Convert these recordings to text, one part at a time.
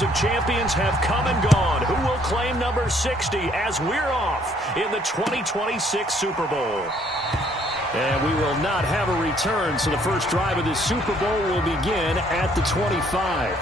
Rows of champions have come and gone. Who will claim number 60 as we're off in the 2026 Super Bowl? And we will not have a return, so the first drive of this Super Bowl will begin at the 25.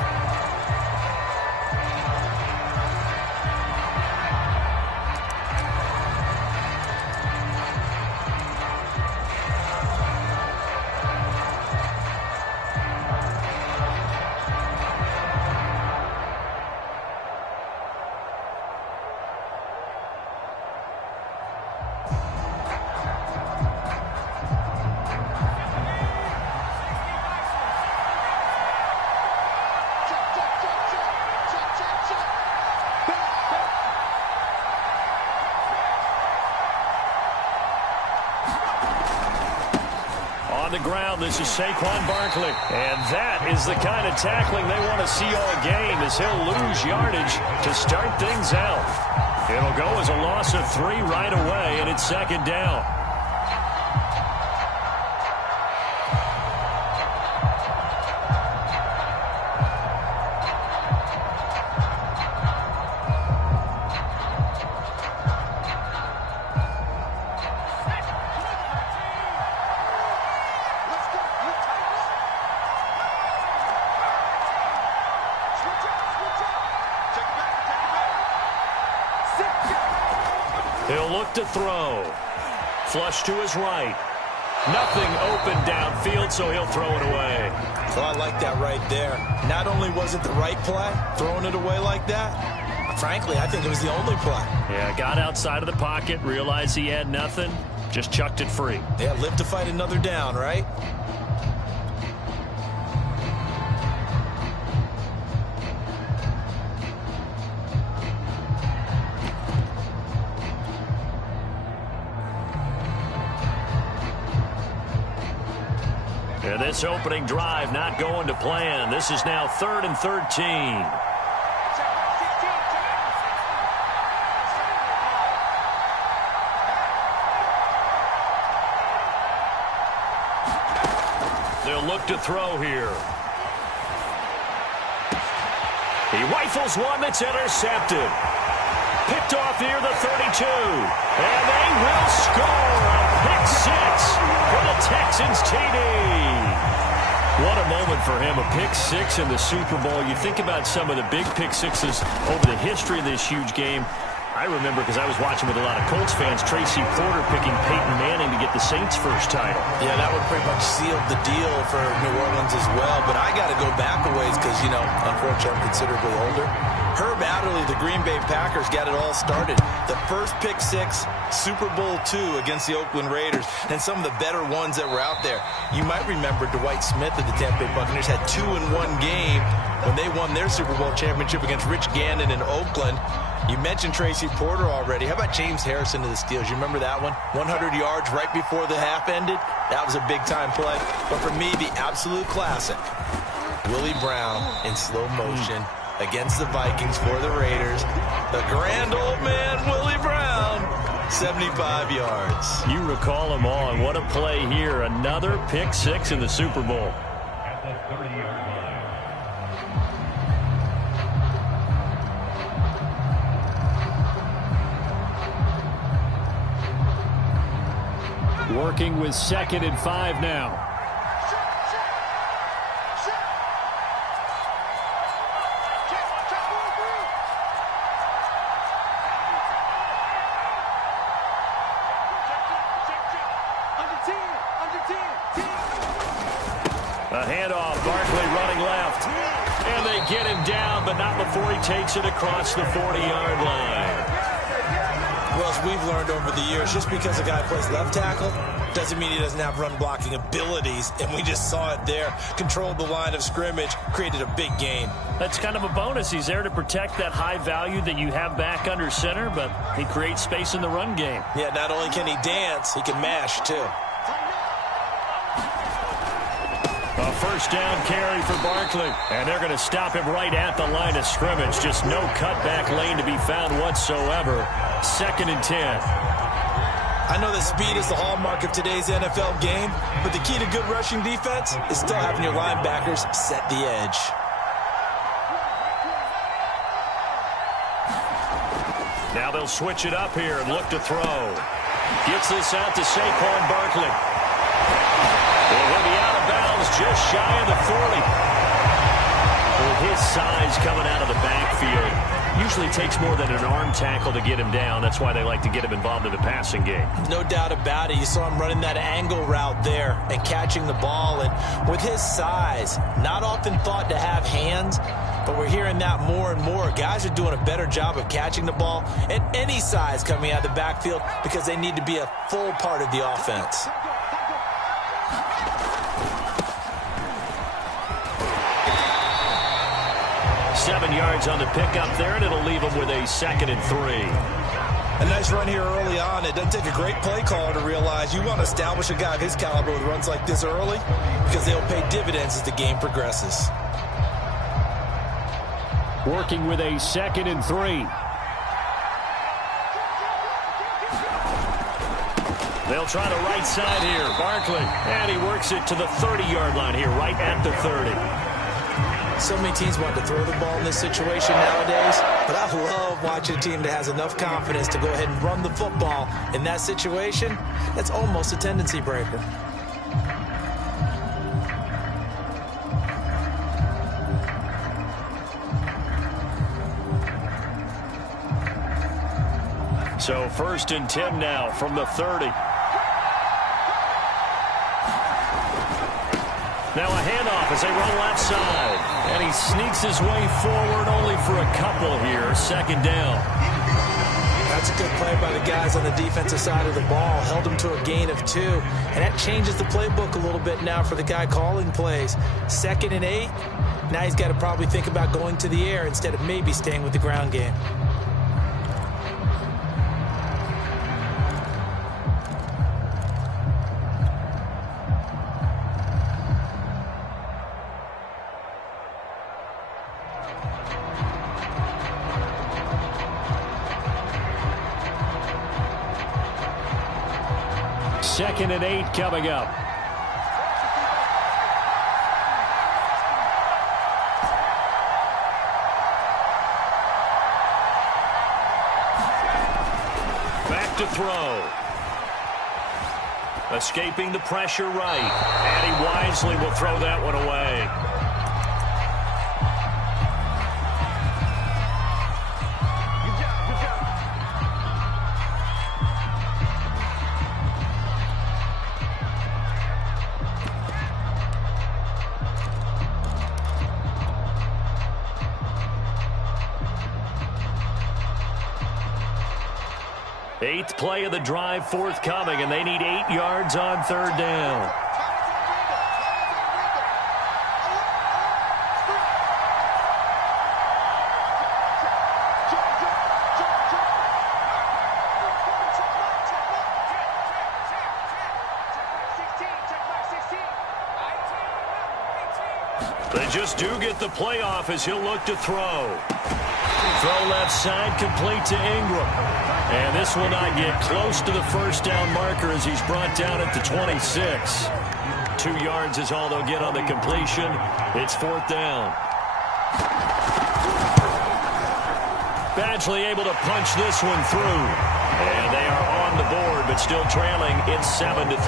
On the ground, this is Saquon Barkley. And that is the kind of tackling they want to see all game, as he'll lose yardage to start things out. It'll go as a loss of 3 right away, and it's second down. He'll look to throw. Flush to his right. Nothing open downfield, so he'll throw it away. So I like that right there. Not only was it the right play, throwing it away like that, frankly, I think it was the only play. Yeah, got outside of the pocket, realized he had nothing, just chucked it free. Yeah, live to fight another down, right? And this opening drive not going to plan. This is now 3rd and 13. They'll look to throw here. He rifles one that's intercepted. Picked off near the 32. And they will score a pick 6 for the Texans TD. What a moment for him, a pick 6 in the Super Bowl. You think about some of the big pick 6s over the history of this huge game. I remember, because I was watching with a lot of Colts fans, Tracy Porter picking Peyton Manning to get the Saints' first title. Yeah, that would pretty much seal the deal for New Orleans as well. But I got to go back a ways because, you know, unfortunately I'm considerably older. Herb Adderley, the Green Bay Packers, got it all started. The first pick 6, Super Bowl II against the Oakland Raiders, and some of the better ones that were out there. You might remember Dwight Smith of the Tampa Bay Buccaneers had 2 in one game when they won their Super Bowl championship against Rich Gannon in Oakland. You mentioned Tracy Porter already. How about James Harrison to the Steelers? You remember that one? 100 yards right before the half ended? That was a big-time play. But for me, the absolute classic, Willie Brown in slow motion against the Vikings for the Raiders. The grand old man, Willie Brown, 75 yards. You recall them all, and what a play here. Another pick 6 in the Super Bowl. At the 30-yard line. Working with 2nd and 5 now. A handoff, Barkley running left. And they get him down, but not before he takes it across the 40-yard line. Well, as we've learned over the years, just because a guy plays left tackle doesn't mean he doesn't have run-blocking abilities, and we just saw it there. Controlled the line of scrimmage, created a big gain. That's kind of a bonus. He's there to protect that high value that you have back under center, but he creates space in the run game. Yeah, not only can he dance, he can mash, too. A first down carry for Barkley. And they're going to stop him right at the line of scrimmage. Just no cutback lane to be found whatsoever. 2nd and 10. I know that speed is the hallmark of today's NFL game, but the key to good rushing defense is still having your linebackers set the edge. Now they'll switch it up here and look to throw. Gets this out to Saquon Barkley. He'll be out of bounds just shy of the 40. With his size coming out of the backfield, usually takes more than an arm tackle to get him down. That's why they like to get him involved in the passing game. No doubt about it. You saw him running that angle route there and catching the ball. And with his size, not often thought to have hands, but we're hearing that more and more. Guys are doing a better job of catching the ball at any size coming out of the backfield because they need to be a full part of the offense. Seven yards on the pickup there, and it'll leave them with a 2nd and 3. A nice run here early on. It doesn't take a great play caller to realize you want to establish a guy of his caliber with runs like this early because they'll pay dividends as the game progresses. Working with a 2nd and 3. They'll try the right side here. Barkley, and he works it to the 30-yard line here, right at the 30. So many teams want to throw the ball in this situation nowadays, but I love watching a team that has enough confidence to go ahead and run the football in that situation. That's almost a tendency breaker. So 1st and 10 now from the 30. Now a handoff as they run left side. And he sneaks his way forward only for a couple here. 2nd down. That's a good play by the guys on the defensive side of the ball. Held them to a gain of 2. And that changes the playbook a little bit now for the guy calling plays. 2nd and 8. Now he's got to probably think about going to the air instead of maybe staying with the ground game. Second and 8 coming up. Back to throw. Escaping the pressure right. And he wisely will throw that one away. Eighth play of the drive forthcoming, and they need 8 yards on 3rd down. They just do get the playoff as he'll look to throw. Throw left side, complete to Ingram. And this will not get close to the 1st down marker as he's brought down at the 26. 2 yards is all they'll get on the completion. It's 4th down. Badgley able to punch this one through. And they are on the board, but still trailing. It's 7-3.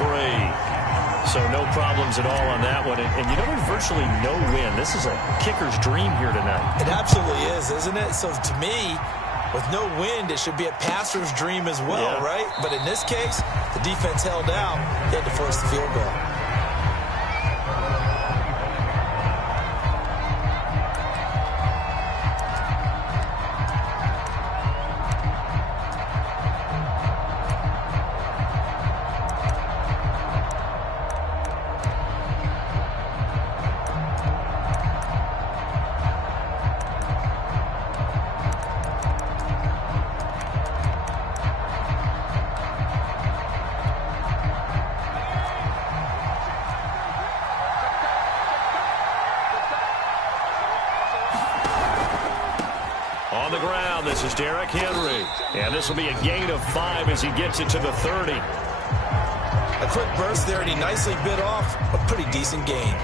So no problems at all on that one. And you know, there's virtually no win. This is a kicker's dream here tonight. It absolutely is, isn't it? So to me, with no wind, it should be a passer's dream as well, yeah. Right? But in this case, the defense held out. They had to force the field goal. On the ground, this is Derrick Henry. And this will be a gain of 5 as he gets it to the 30. A quick burst there, and he nicely bit off a pretty decent gain.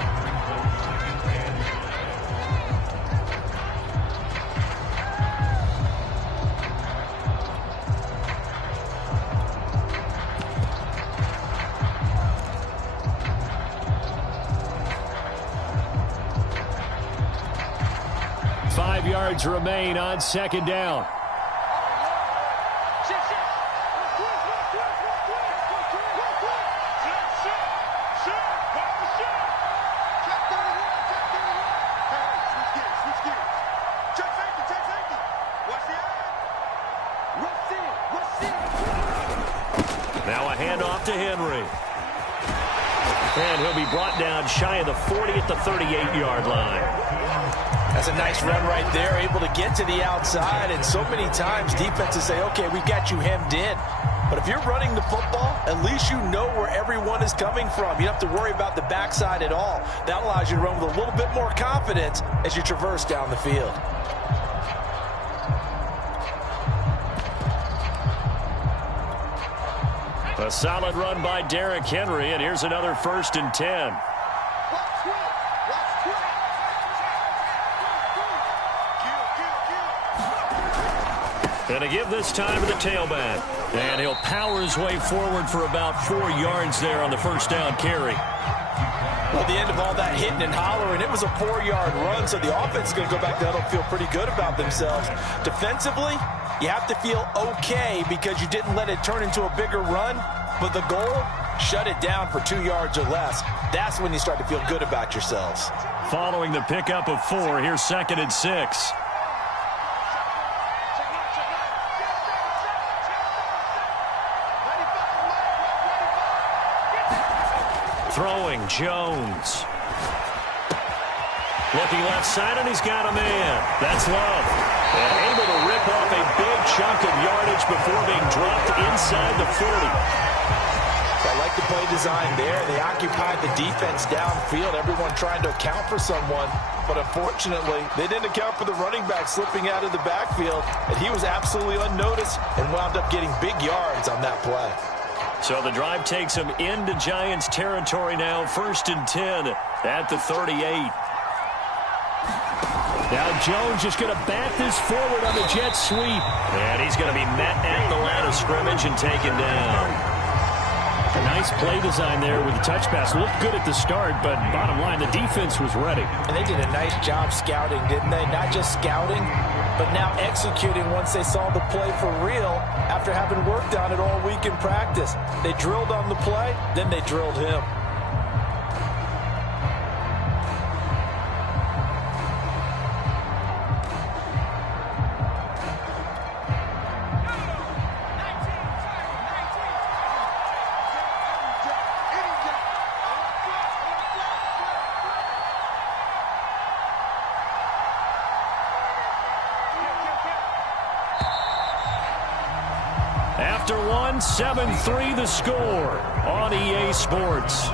5 yards remain on second down. Now a handoff to Henry. And he'll be brought down shy of the 40 at the 38-yard line. That's a nice run right there, able to get to the outside. And so many times defenses say, okay, we've got you hemmed in. But if you're running the football, at least you know where everyone is coming from. You don't have to worry about the backside at all. That allows you to run with a little bit more confidence as you traverse down the field. A solid run by Derrick Henry, and here's another 1st and 10. And a give this time to the tailback. And he'll power his way forward for about 4 yards there on the first down carry. Well, at the end of all that hitting and hollering, it was a 4-yard run, so the offense is going to go back to huddle and feel pretty good about themselves. Defensively, you have to feel okay because you didn't let it turn into a bigger run, but the goal, shut it down for 2 yards or less. That's when you start to feel good about yourselves. Following the pickup of 4, here's 2nd and 6. Throwing, Jones. Looking left side, and he's got a man. That's Love. And able to rip off a big chunk of yardage before being dropped inside the 40. I like the play design there. They occupied the defense downfield, everyone trying to account for someone. But unfortunately, they didn't account for the running back slipping out of the backfield. And he was absolutely unnoticed and wound up getting big yards on that play. So the drive takes him into Giants territory now. 1st and 10 at the 38. Now Jones just going to bat this forward on the jet sweep. And he's going to be met at the line of scrimmage and taken down. A nice play design there with the touch pass. Looked good at the start, but bottom line, the defense was ready. And they did a nice job scouting, didn't they? Not just scouting, but now executing once they saw the play for real after having worked on it all week in practice. They drilled on the play, then they drilled him. After 7-3 the score on EA Sports.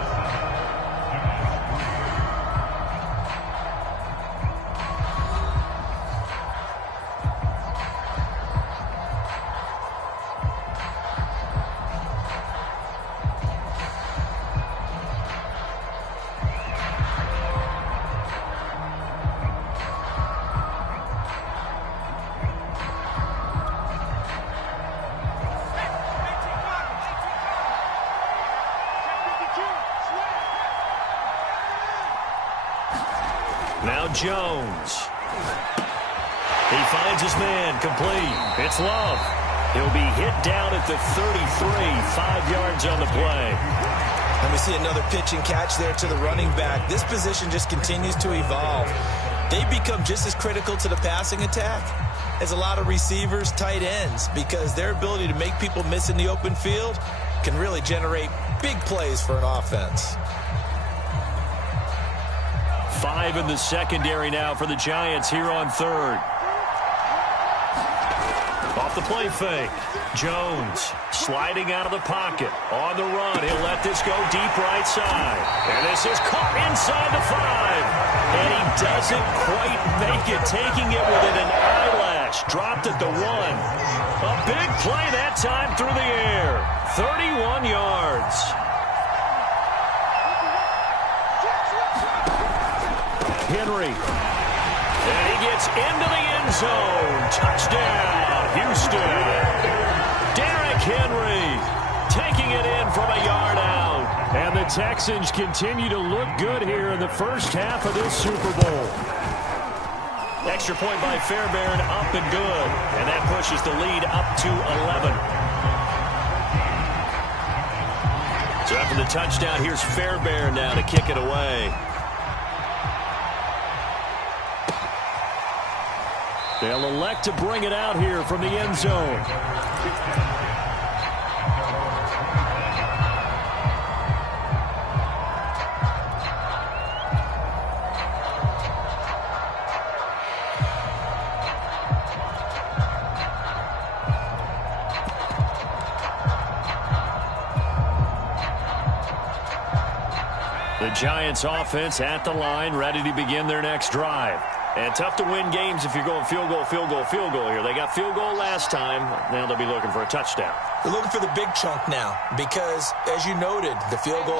Now Jones. He finds his man, complete. It's Love. He'll be hit down at the 33, 5 yards on the play. And we see another pitch and catch there to the running back. This position just continues to evolve. They become just as critical to the passing attack as a lot of receivers, tight ends, because their ability to make people miss in the open field can really generate big plays for an offense. 5 in the secondary now for the Giants here on 3rd. Off the play fake. Jones sliding out of the pocket. On the run. He'll let this go deep right side. And this is caught inside the 5. And he doesn't quite make it. Taking it within an eyelash. Dropped at the 1. A big play that time through the air. 31 yards. Henry. And he gets into the end zone. Touchdown, Houston. Derrick Henry taking it in from a yard out. And the Texans continue to look good here in the first half of this Super Bowl. Extra point by Fairbairn, up and good. And that pushes the lead up to 11. So after the touchdown, here's Fairbairn now to kick it away. They'll elect to bring it out here from the end zone. The Giants offense at the line, ready to begin their next drive. And tough to win games if you're going field goal, field goal, field goal here. They got field goal last time. Now they'll be looking for a touchdown. They're looking for the big chunk now because, as you noted, the field goal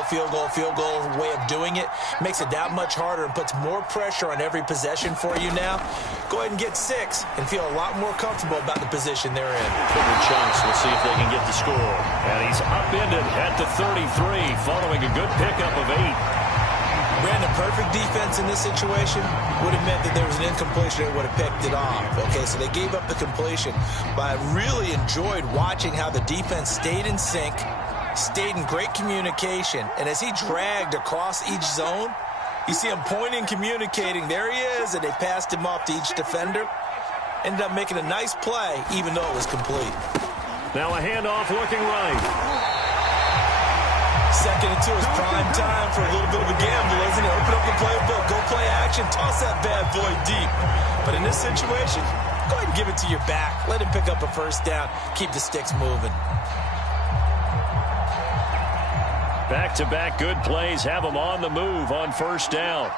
way of doing it makes it that much harder and puts more pressure on every possession for you now. Go ahead and get 6 and feel a lot more comfortable about the position they're in. Bigger chunks. We'll see if they can get the score. And he's upended at the 33 following a good pickup of 8. Brandon, perfect defense in this situation would have meant that there was an incompletion that would have picked it off. Okay, so they gave up the completion. But I really enjoyed watching how the defense stayed in sync, stayed in great communication, and as he dragged across each zone, you see him pointing, communicating. There he is, and they passed him off to each defender. Ended up making a nice play, even though it was complete. Now a handoff looking right. Second and 2 is prime time for a little bit of a gamble, isn't it? Open up the playbook, go play action, toss that bad boy deep. But in this situation, go ahead and give it to your back. Let him pick up a first down. Keep the sticks moving. Back-to-back good plays have them on the move on first down.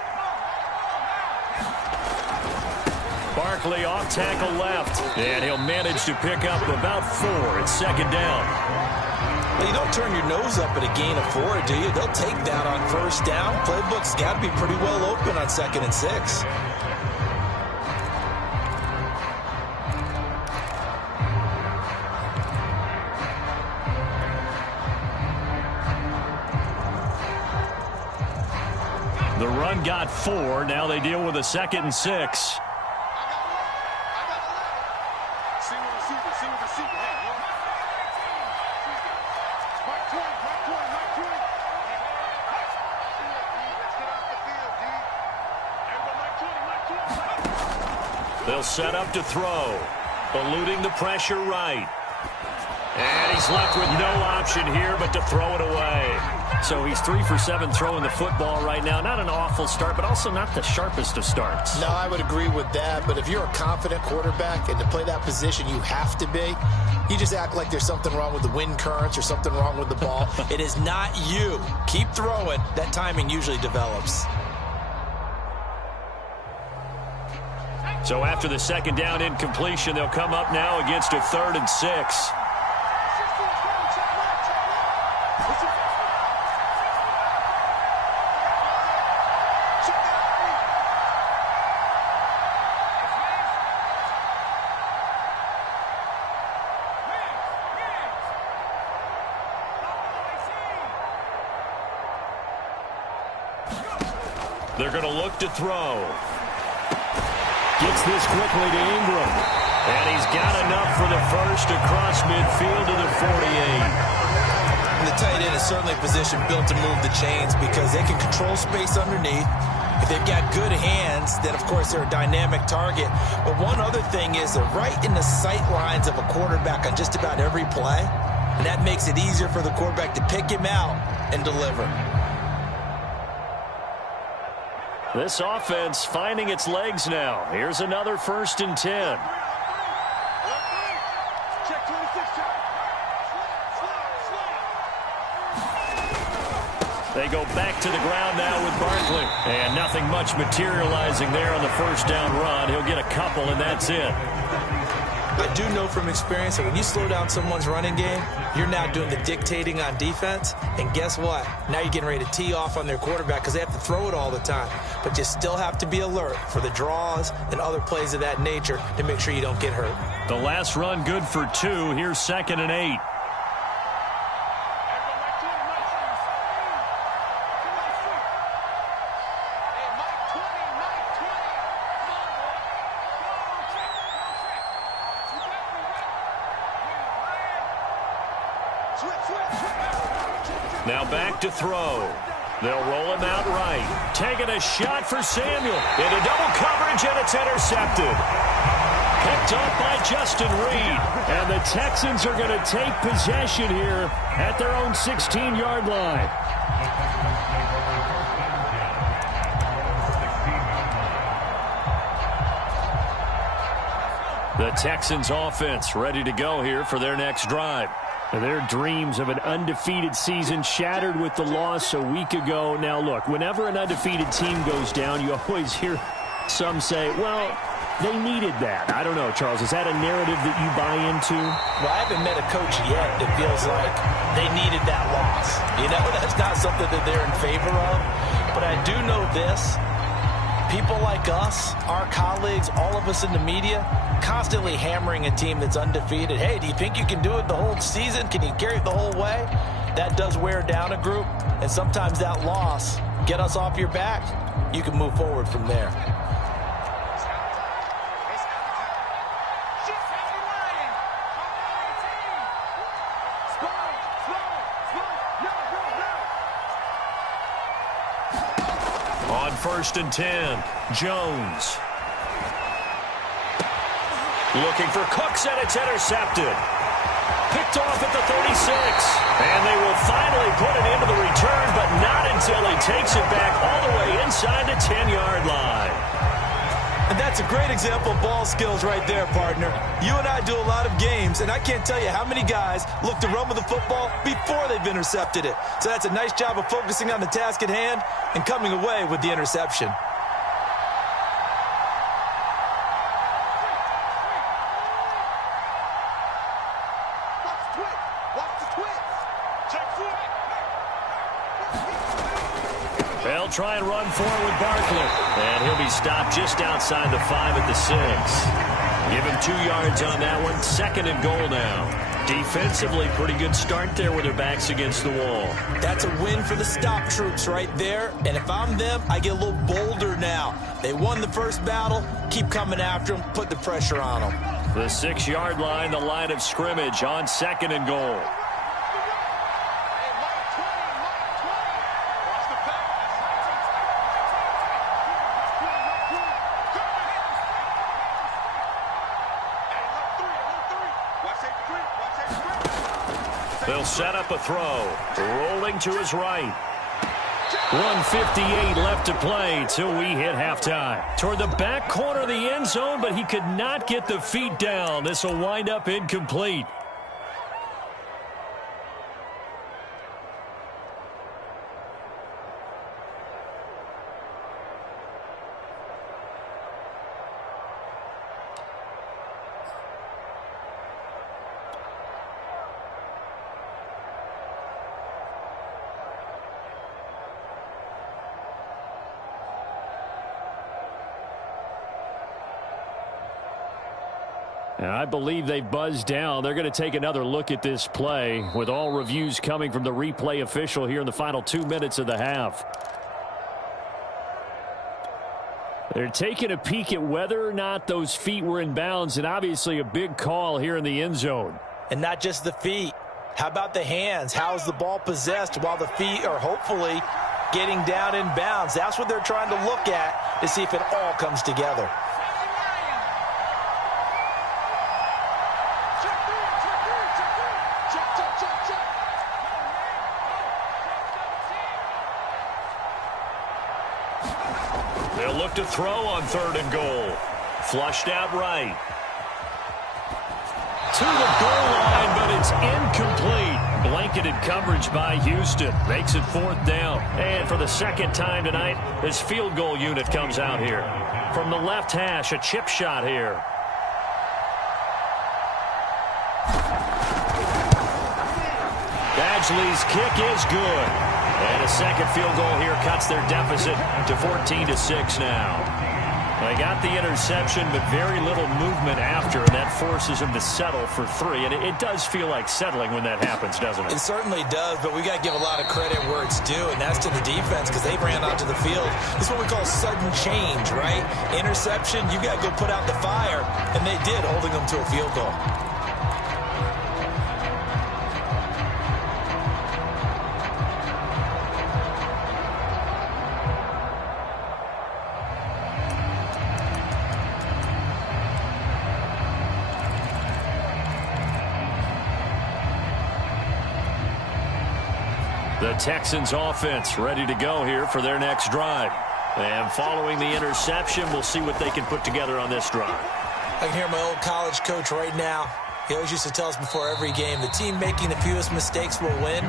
Barkley off tackle left, and he'll manage to pick up about 4. It's second down. Well, you don't turn your nose up at a gain of 4, do you? They'll take that on first down. Playbook's got to be pretty well open on 2nd and 6. The run got 4. Now they deal with a 2nd and 6. They'll set up to throw. Eluding the pressure right. And he's left with no option here but to throw it away. So he's 3 for 7 throwing the football right now. Not an awful start, but also not the sharpest of starts. No, I would agree with that. But if you're a confident quarterback and to play that position you have to be, you just act like there's something wrong with the wind currents or something wrong with the ball. It is not you. Keep throwing. That timing usually develops. So after the second down incompletion, they'll come up now against a 3rd and 6. They're going to look to throw. Gets this quickly to Ingram. And he's got enough for the first across midfield to the 48. And the tight end is certainly a position built to move the chains because they can control space underneath. If they've got good hands, then, of course, they're a dynamic target. But one other thing is they're right in the sight lines of a quarterback on just about every play. And that makes it easier for the quarterback to pick him out and deliver. This offense finding its legs now. Here's another 1st and 10. They go back to the ground now with Barkley. And nothing much materializing there on the first down run. He'll get a couple, and that's it. I do know from experience that when you slow down someone's running game, you're now doing the dictating on defense. And guess what? Now you're getting ready to tee off on their quarterback because they have to throw it all the time. But you still have to be alert for the draws and other plays of that nature to make sure you don't get hurt. The last run good for 2. Here's 2nd and 8. Now back to throw. They'll roll him out right. Taking a shot for Samuel. Into double coverage, and it's intercepted. Picked up by Justin Reed. And the Texans are going to take possession here at their own 16-yard line. The Texans offense ready to go here for their next drive. Their dreams of an undefeated season shattered with the loss a week ago. Now, look, whenever an undefeated team goes down, you always hear some say, well, they needed that. I don't know, Charles. Is that a narrative that you buy into? Well, I haven't met a coach yet that feels like they needed that loss. You know, that's not something that they're in favor of. But I do know this. People like us, our colleagues, all of us in the media, constantly hammering a team that's undefeated. Hey, do you think you can do it the whole season? Can you carry it the whole way? That does wear down a group, and sometimes that loss, get us off your back, you can move forward from there. On 1st and 10, Jones. Looking for Cooks, and it's intercepted. Picked off at the 36. And they will finally put it into the return, but not until he takes it back all the way inside the 10-yard line. And that's a great example of ball skills right there, partner. You and I do a lot of games, and I can't tell you how many guys look to run with the football before they've intercepted it. So that's a nice job of focusing on the task at hand and coming away with the interception. They'll try and run forward with Barkley. And he'll be stopped just outside the 5 at the 6. Give him 2 yards on that one. 2nd and goal now. Defensively, pretty good start there with their backs against the wall. That's a win for the stop troops right there. And if I'm them, I get a little bolder now. They won the first battle. Keep coming after them. Put the pressure on them. The 6-yard line, the line of scrimmage on 2nd and goal. They'll set up a throw. Rolling to his right. 1:58 left to play till we hit halftime. Toward the back corner of the end zone, but he could not get the feet down. This will wind up incomplete. And I believe they've buzzed down. They're going to take another look at this play with all reviews coming from the replay official here in the final 2 minutes of the half. They're taking a peek at whether or not those feet were in bounds, and obviously a big call here in the end zone. And not just the feet. How about the hands? How's the ball possessed while the feet are hopefully getting down in bounds? That's what they're trying to look at to see if it all comes together. They'll look to throw on 3rd and goal. Flushed out right. To the goal line, but it's incomplete. Blanketed coverage by Houston. Makes it 4th down. And for the 2nd time tonight, this field goal unit comes out here. From the left hash, a chip shot here. Badgley's kick is good. And a 2nd field goal here cuts their deficit to 14-6 now. They got the interception, but very little movement after, and that forces them to settle for 3. And it does feel like settling when that happens, doesn't it? It certainly does, but we got to give a lot of credit where it's due, and that's to the defense because they ran onto the field. This is what we call sudden change, right? Interception, you got to go put out the fire, and they did, holding them to a field goal. The Texans offense ready to go here for their next drive. And following the interception, we'll see what they can put together on this drive. I can hear my old college coach right now. He always used to tell us before every game, the team making the fewest mistakes will win.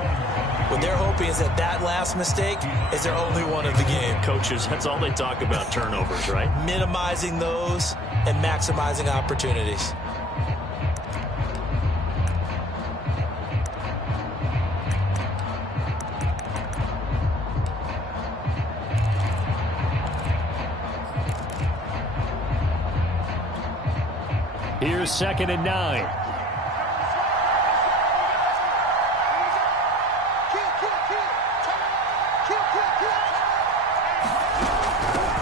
What they're hoping is that that last mistake is their only one of the game. Coaches, that's all they talk about, turnovers, right? Minimizing those and maximizing opportunities. Here's 2nd and 9.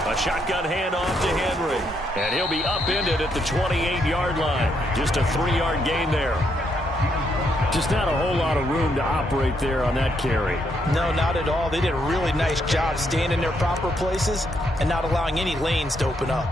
A shotgun handoff to Henry. And he'll be upended at the 28-yard line. Just a 3-yard gain there. Just not a whole lot of room to operate there on that carry. No, not at all. They did a really nice job staying in their proper places and not allowing any lanes to open up.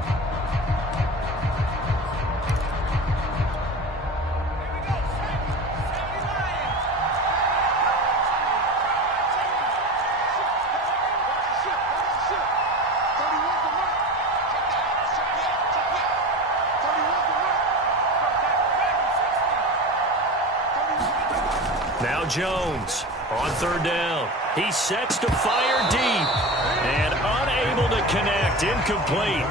Now Jones on 3rd down. He sets to fire deep and unable to connect. Incomplete.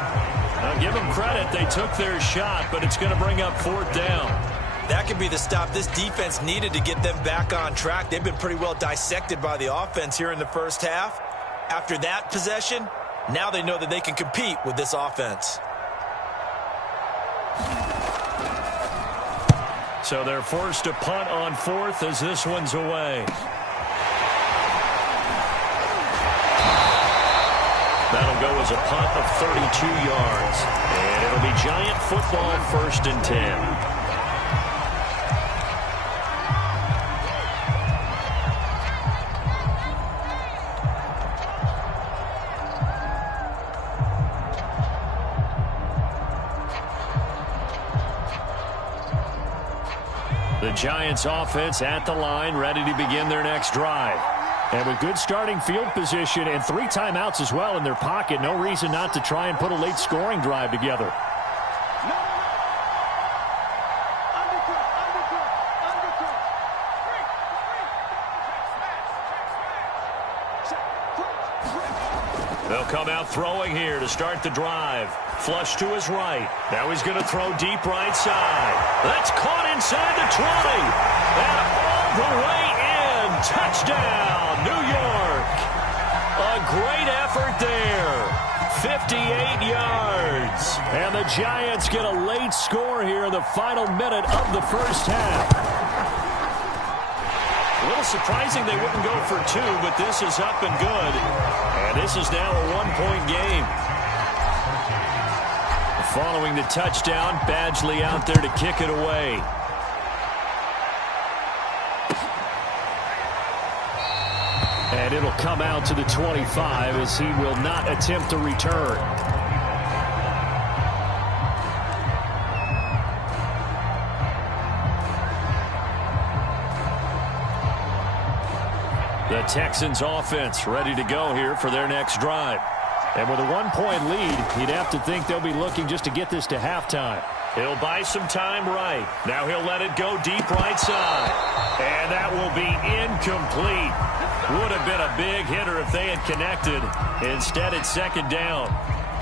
Now give them credit. They took their shot, but it's going to bring up 4th down. That could be the stop this defense needed to get them back on track. They've been pretty well dissected by the offense here in the first half. After that possession, now they know that they can compete with this offense. So they're forced to punt on 4th as this one's away. That'll go as a punt of 32 yards. And it'll be Giant football, 1st and 10. The Giants offense at the line, ready to begin their next drive. And with good starting field position and 3 timeouts as well in their pocket, no reason not to try and put a late scoring drive together. They'll come out throwing here to start the drive. Flush to his right. Now he's going to throw deep right side. That's caught inside the 20. And all the way in. Touchdown, New York. A great effort there. 58 yards. And the Giants get a late score here in the final minute of the first half. A little surprising they wouldn't go for 2, but this is up and good. And this is now a 1-point game. Following the touchdown, Badgley out there to kick it away. And it'll come out to the 25 as he will not attempt to return. The Texans offense ready to go here for their next drive. And with a 1-point lead, you'd have to think they'll be looking just to get this to halftime. He'll buy some time right. Now he'll let it go deep right side. And that will be incomplete. Would have been a big hitter if they had connected. Instead, it's 2nd down.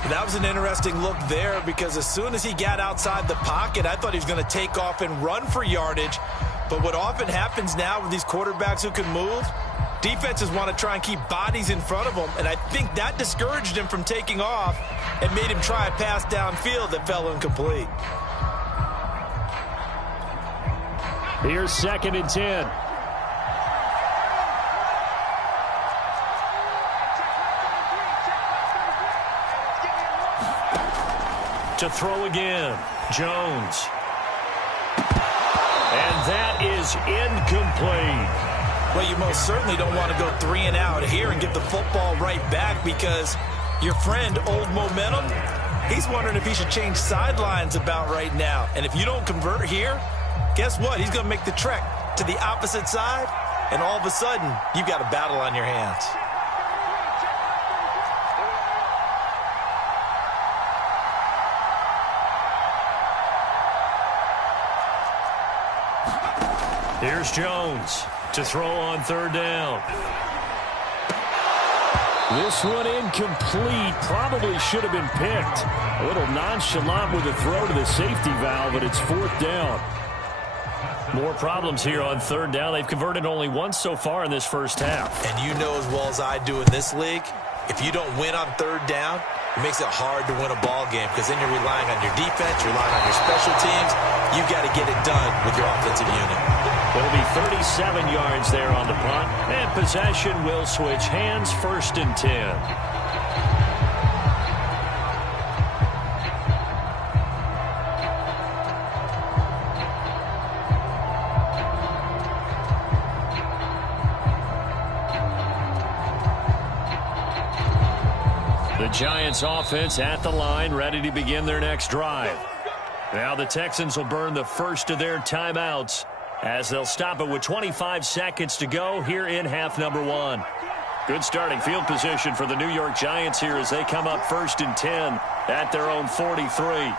That was an interesting look there because as soon as he got outside the pocket, I thought he was going to take off and run for yardage. But what often happens now with these quarterbacks who can move, defenses want to try and keep bodies in front of them, and I think that discouraged him from taking off and made him try a pass downfield that fell incomplete. Here's 2nd and 10. To throw again, Jones. And that is incomplete. Well, you most certainly don't want to go 3 and out here and get the football right back because your friend, Old Momentum, he's wondering if he should change sidelines about right now. And if you don't convert here, guess what? He's going to make the trek to the opposite side and all of a sudden, you've got a battle on your hands. Here's Jones to throw on third down. This one incomplete. Probably should have been picked. A little nonchalant with the throw to the safety valve, but it's fourth down. More problems here on third down. They've converted only once so far in this first half. And you know as well as I do in this league, if you don't win on third down, it makes it hard to win a ball game because then you're relying on your defense, you're relying on your special teams. You've got to get it done with your offensive unit. It'll be 37 yards there on the punt, and possession will switch hands, 1st and 10. The Giants offense at the line, ready to begin their next drive. Now the Texans will burn the first of their timeouts as they'll stop it with 25 seconds to go here in half number 1. Good starting field position for the New York Giants here as they come up 1st and 10 at their own 43.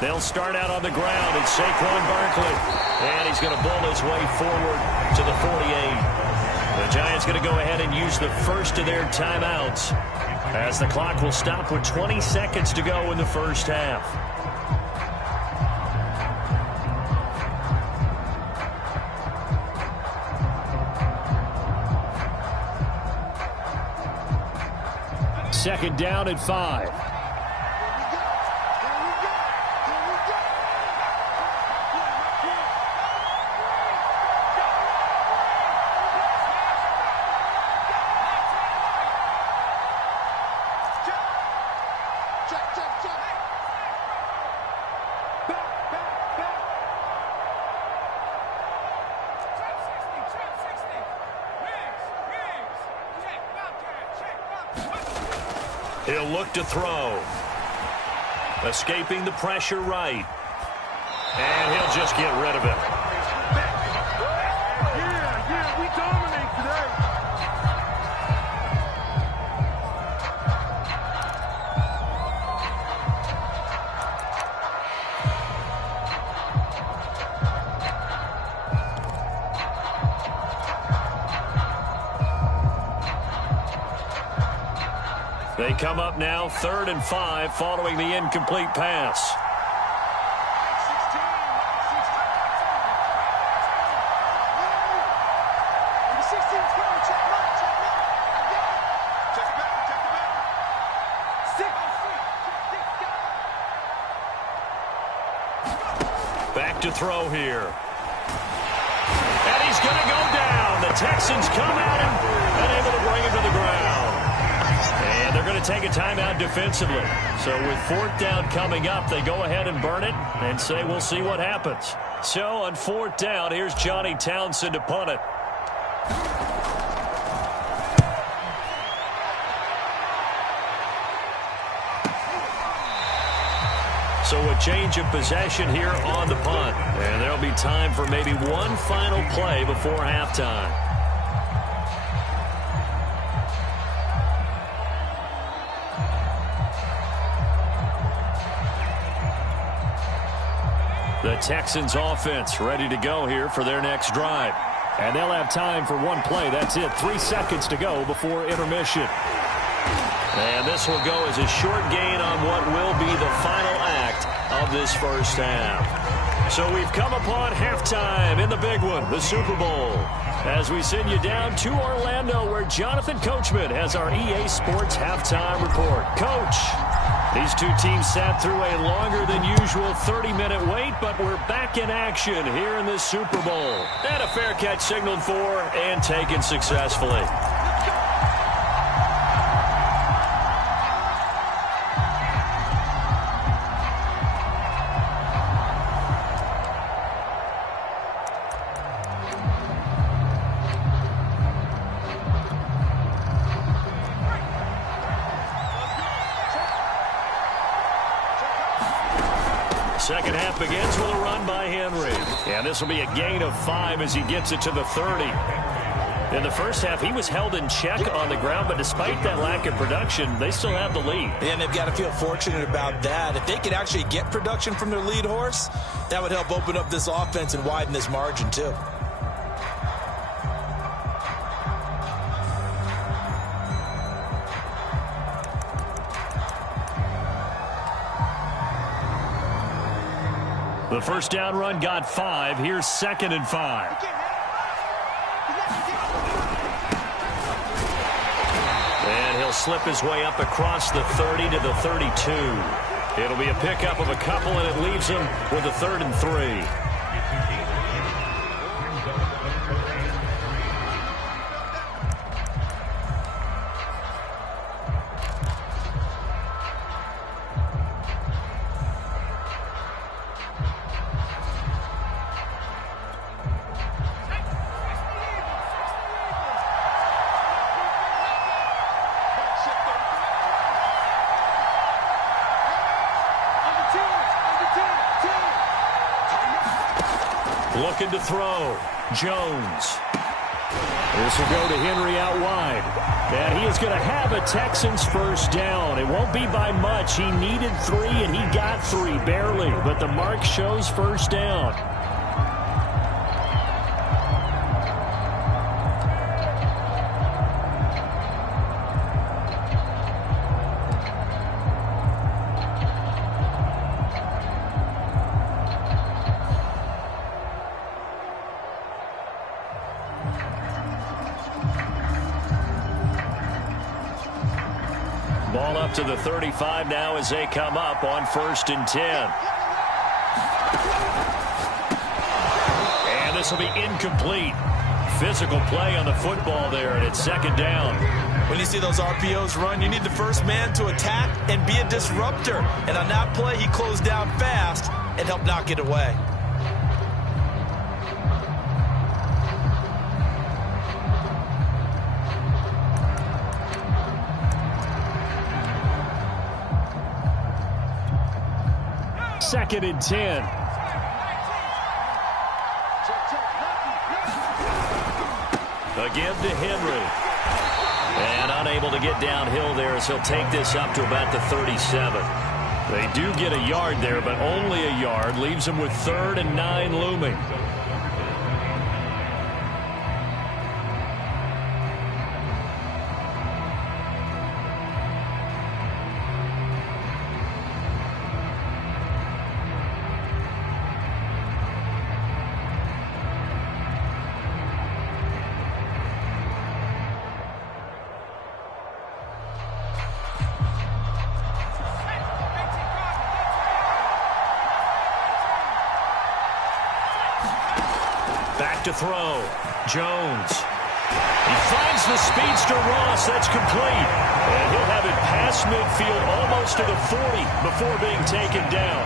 They'll start out on the ground. It's Saquon Barkley. And he's going to bull his way forward to the 48. The Giants going to go ahead and use the first of their timeouts as the clock will stop with 20 seconds to go in the first half. Second down at 5. He'll look to throw. Escaping the pressure right. And he'll just get rid of it. Yeah, we dominate today. They come up now 3rd and 5 following the incomplete pass. Back to throw here. And he's going to go down. The Texans come at him and able to bring him to the ground. And they're going to take a timeout defensively. So with 4th down coming up, they go ahead and burn it and say we'll see what happens. So on 4th down, here's Johnny Townsend to punt it. So a change of possession here on the punt. And there'll be time for maybe one final play before halftime. The Texans offense ready to go here for their next drive. And they'll have time for one play. That's it. 3 seconds to go before intermission. And this will go as a short gain on what will be the final act of this first half. So we've come upon halftime in the big one, the Super Bowl, as we send you down to Orlando where Jonathan Coachman has our EA Sports halftime report. Coach, these two teams sat through a longer than usual 30-minute wait, but we're back in action here in this Super Bowl. And a fair catch signaled for and taken successfully. second half begins with a run by Henry. And this will be a gain of 5 as he gets it to the 30. In the first half, he was held in check on the ground, but despite that lack of production, they still have the lead. And they've got to feel fortunate about that. If they could actually get production from their lead horse, that would help open up this offense and widen this margin too. The first down run got 5. Here's 2nd and 5. And he'll slip his way up across the 30 to the 32. It'll be a pickup of a couple, and it leaves him with a 3rd and 3. Looking to throw. Jones. This will go to Henry out wide. And he is going to have a Texans first down. It won't be by much. He needed 3, and he got 3, barely. But the mark shows first down. Ball up to the 35 now as they come up on 1st and 10. And this will be incomplete. Physical play on the football there, and it's 2nd down. When you see those RPOs run, you need the first man to attack and be a disruptor. And on that play, he closed down fast and helped knock it away. Second and 10. Again to Henry. And unable to get downhill there as he'll take this up to about the 37. They do get a yard there, but only a yard. Leaves them with 3rd and 9 looming. Back to throw. Jones. He finds the speedster Ross. That's complete. And he'll have it past midfield almost to the 40 before being taken down.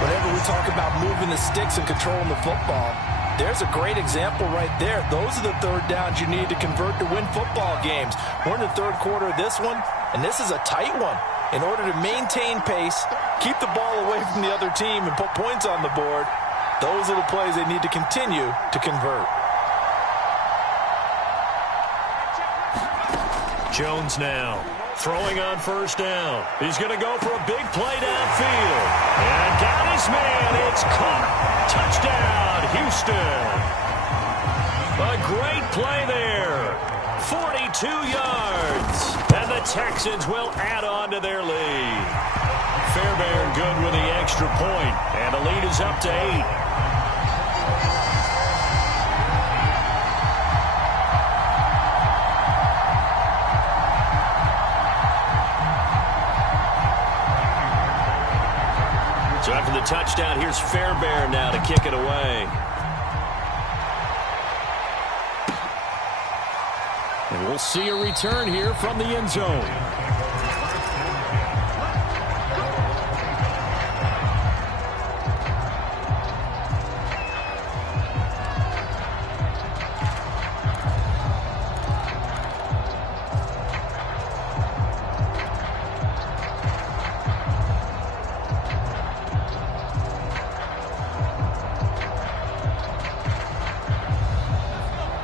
Whenever we talk about moving the sticks and controlling the football, there's a great example right there. Those are the 3rd downs you need to convert to win football games. We're in the 3rd quarter of this one, and this is a tight one. In order to maintain pace, keep the ball away from the other team, and put points on the board, those are the plays they need to continue to convert. Jones now throwing on 1st down. He's going to go for a big play downfield. And got his man. It's caught. Touchdown, Houston. A great play there. 42 yards. And the Texans will add on to their lead. Fairbairn good with the extra point. And the lead is up to 8. So after the touchdown, here's Fairbairn now to kick it away. And we'll see a return here from the end zone.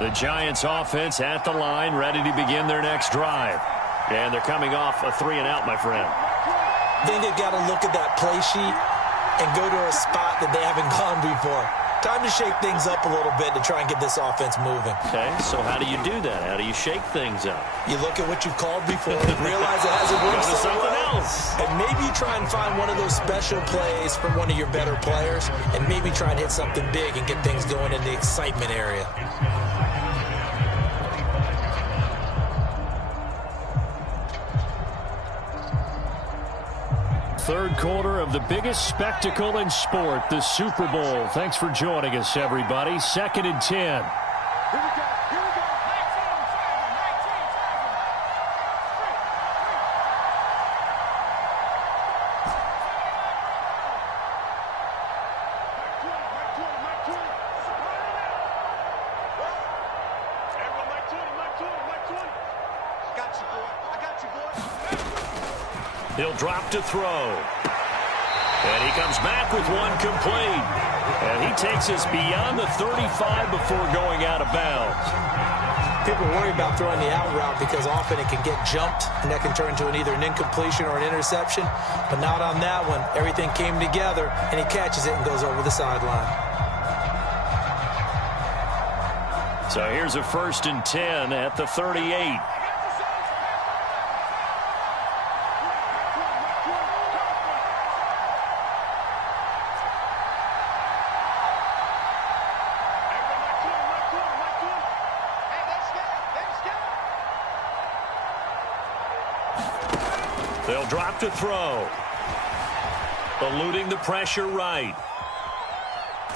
The Giants offense at the line, ready to begin their next drive. And they're coming off a 3-and-out, my friend. I think they've got to look at that play sheet and go to a spot that they haven't gone before. Time to shake things up a little bit to try and get this offense moving. Okay, so how do you do that? How do you shake things up? You look at what you've called before and realize it hasn't worked Go to so something well. else. And maybe you try and find one of those special plays from one of your better players and maybe try and hit something big and get things going in the excitement area. Third quarter of the biggest spectacle in sport, the Super Bowl. Thanks for joining us, everybody. 2nd and 10. Here we go. Here we go. 19. I got you, boy. He'll drop to throw. And he comes back with one complete. And he takes us beyond the 35 before going out of bounds. People worry about throwing the out route because often it can get jumped, and that can turn into either an incompletion or an interception. But not on that one. Everything came together, and he catches it and goes over the sideline. So here's a 1st and 10 at the 38. They'll drop to throw. Eluding the pressure right.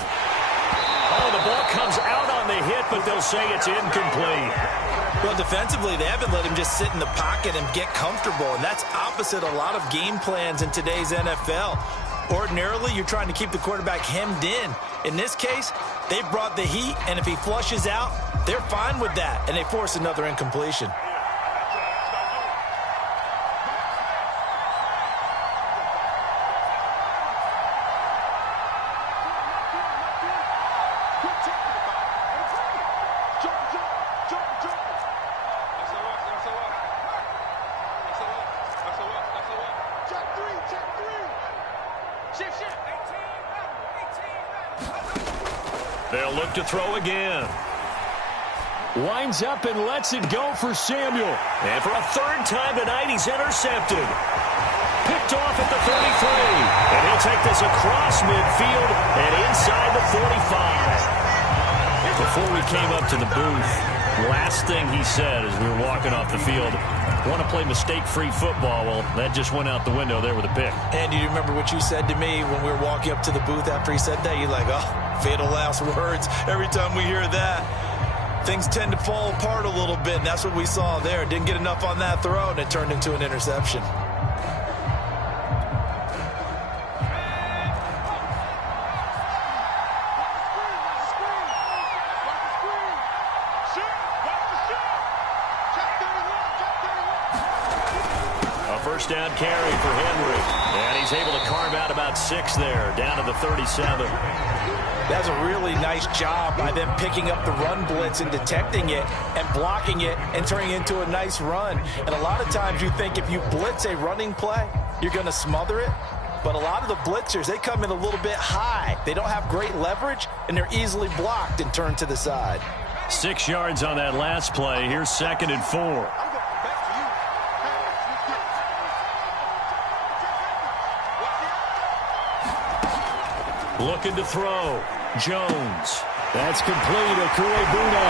Oh, the ball comes out on the hit, but they'll say it's incomplete. Well, defensively, they haven't let him just sit in the pocket and get comfortable, and that's opposite a lot of game plans in today's NFL. Ordinarily, you're trying to keep the quarterback hemmed in. In this case, they brought the heat, and if he flushes out, they're fine with that, and they force another incompletion. They'll look to throw again. Winds up and lets it go for Samuel. And for a 3rd time tonight, he's intercepted. Picked off at the 33. And he'll take this across midfield and inside the 45. Before we came up to the booth, last thing he said as we were walking off the field, want to play mistake-free football. Well, that just went out the window there with a pick. And do you remember what you said to me when we were walking up to the booth after he said that? You're like, oh, fatal last words. Every time we hear that, things tend to fall apart a little bit, and that's what we saw there. Didn't get enough on that throw, and it turned into an interception. First down carry for Henry. And he's able to carve out about 6 there, down to the 37. That's a really nice job by them picking up the run blitz and detecting it and blocking it and turning it into a nice run. And a lot of times you think if you blitz a running play, you're going to smother it. But a lot of the blitzers, they come in a little bit high. They don't have great leverage, and they're easily blocked and turned to the side. 6 yards on that last play. Here's 2nd and 4. Looking to throw. Jones. That's complete. Okuegbuna.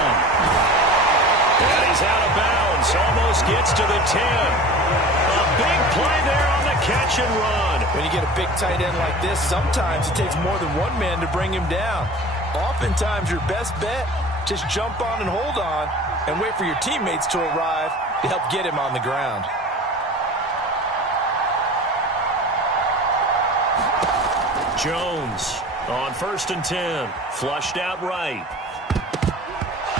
And he's out of bounds. Almost gets to the 10. A big play there on the catch and run. When you get a big tight end like this, sometimes it takes more than one man to bring him down. Oftentimes, your best bet, just jump on and hold on and wait for your teammates to arrive to help get him on the ground. Jones on 1st and 10. Flushed out right.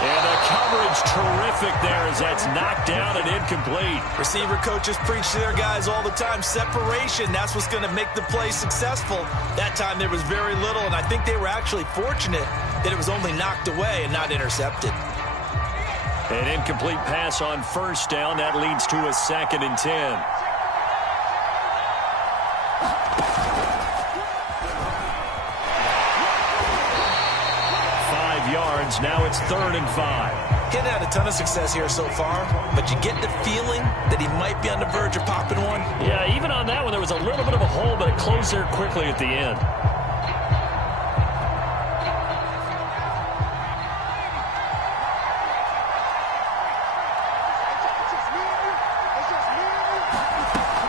And the coverage terrific there as that's knocked down and incomplete. Receiver coaches preach to their guys all the time. Separation, that's what's going to make the play successful. That time there was very little, and I think they were actually fortunate that it was only knocked away and not intercepted. An incomplete pass on first down. That leads to a 2nd and 10. Now it's 3rd and 5. He hadn't had a ton of success here so far, but you get the feeling that he might be on the verge of popping one. Yeah, even on that one, there was a little bit of a hole, but it closed there quickly at the end.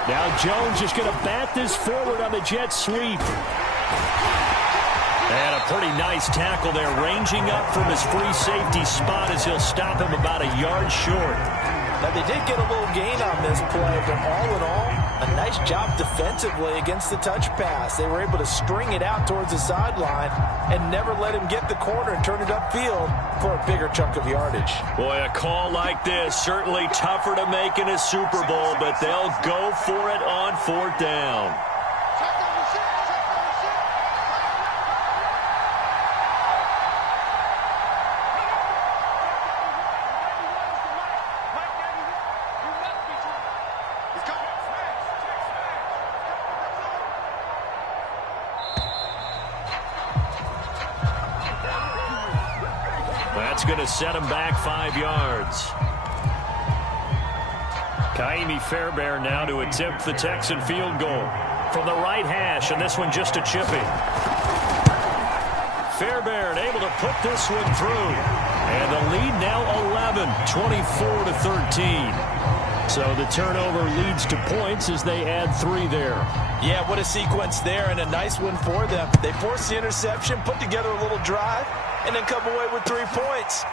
Now Jones just going to bat this forward on the jet sweep. And a pretty nice tackle there, ranging up from his free safety spot as he'll stop him about a yard short. Now, they did get a little gain on this play, but all in all, a nice job defensively against the touch pass. They were able to string it out towards the sideline and never let him get the corner and turn it upfield for a bigger chunk of yardage. Boy, a call like this, certainly tougher to make in a Super Bowl, but they'll go for it on 4th down. That's going to set him back 5 yards. Kaimi Fairbairn now to attempt the Texan field goal from the right hash, and this one just a chipping. Fairbairn able to put this one through, and the lead now 11, 24-13. So the turnover leads to points as they add 3 there. Yeah, what a sequence there, and a nice one for them. They forced the interception, put together a little drive, and then come away with 3 points.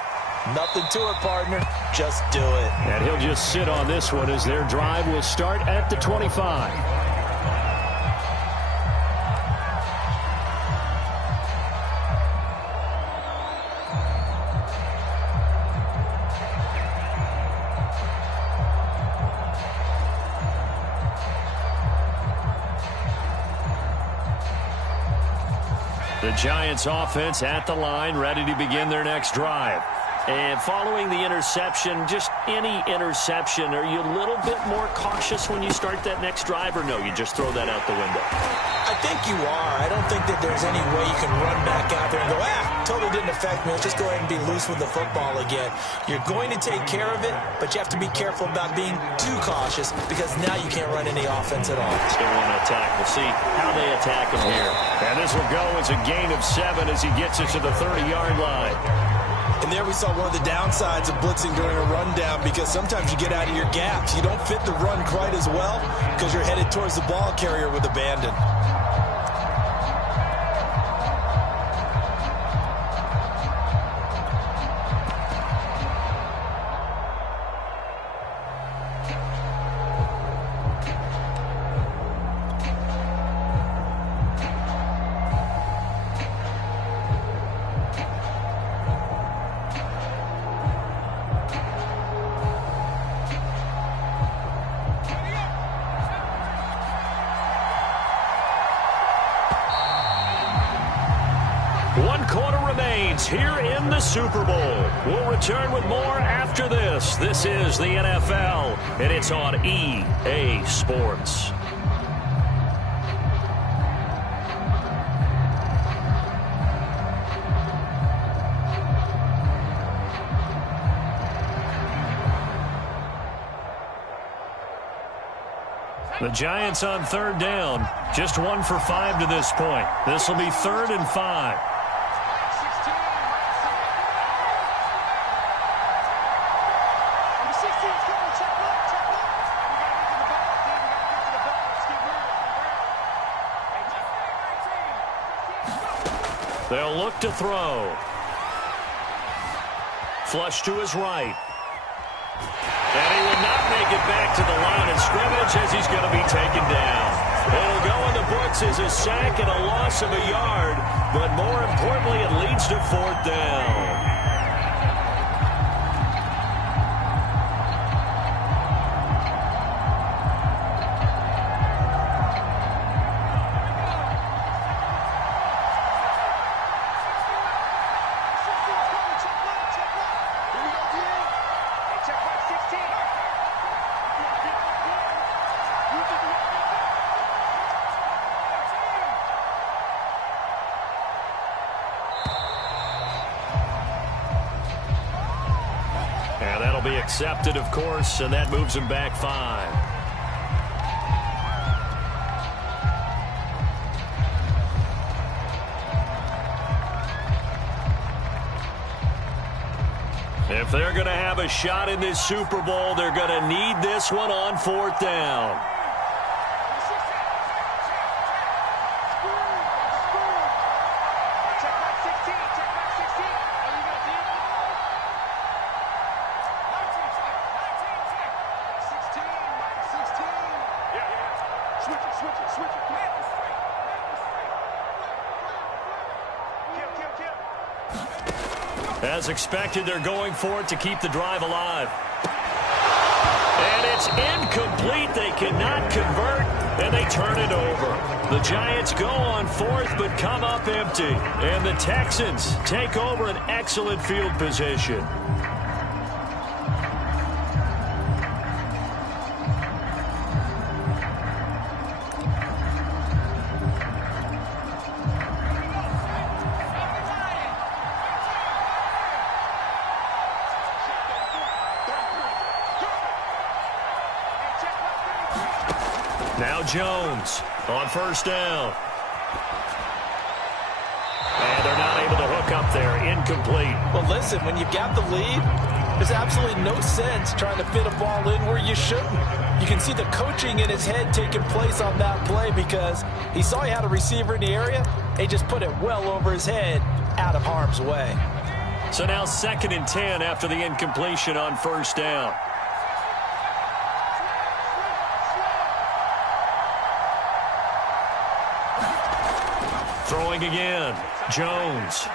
Nothing to it, partner. Just do it. And he'll just sit on this one as their drive will start at the 25. The Giants offense at the line, ready to begin their next drive. And following the interception, just any interception, are you a little bit more cautious when you start that next drive, or no, you just throw that out the window? I think you are. I don't think that there's any way you can run back out there and go, totally didn't affect me. Let's just go ahead and be loose with the football again. You're going to take care of it, but you have to be careful about being too cautious because now you can't run any offense at all. Still want to attack. We'll see how they attack him here. And this will go as a gain of 7 as he gets it to the 30-yard line. And there we saw one of the downsides of blitzing during a rundown because sometimes you get out of your gaps. You don't fit the run quite as well because you're headed towards the ball carrier with abandon. Here in the Super Bowl. We'll return with more after this. This is the NFL, and it's on EA Sports. The Giants on 3rd down. Just 1 for 5 to this point. This will be 3rd and 5. They'll look to throw. Flush to his right. And he will not make it back to the line of scrimmage as he's going to be taken down. It'll go in the books as a sack and a loss of a yard, but more importantly, it leads to 4th down. It'll be accepted, of course, and that moves him back 5. If they're going to have a shot in this Super Bowl, they're going to need this one on 4th down. As expected, they're going for it to keep the drive alive. And it's incomplete. They cannot convert, and they turn it over. The Giants go on 4th, but come up empty. And the Texans take over an excellent field position. Now Jones on 1st down. And they're not able to hook up there. Incomplete. Well, listen, when you've got the lead, there's absolutely no sense trying to fit a ball in where you shouldn't. You can see the coaching in his head taking place on that play because he saw he had a receiver in the area. He just put it well over his head out of harm's way. So now 2nd and 10 after the incompletion on 1st down. Throwing again. Jones.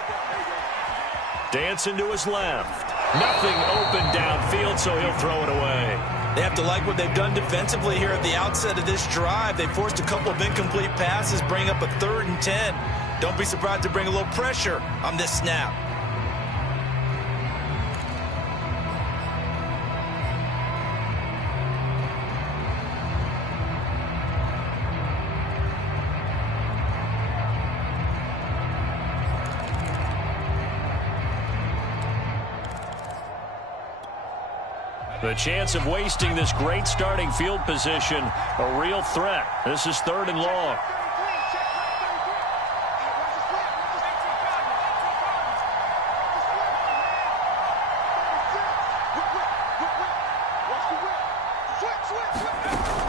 Dancing to his left. Nothing open downfield, so he'll throw it away. They have to like what they've done defensively here at the outset of this drive. They forced a couple of incomplete passes, bring up a 3rd and 10. Don't be surprised to bring a little pressure on this snap. The chance of wasting this great starting field position, a real threat. This is 3rd and long.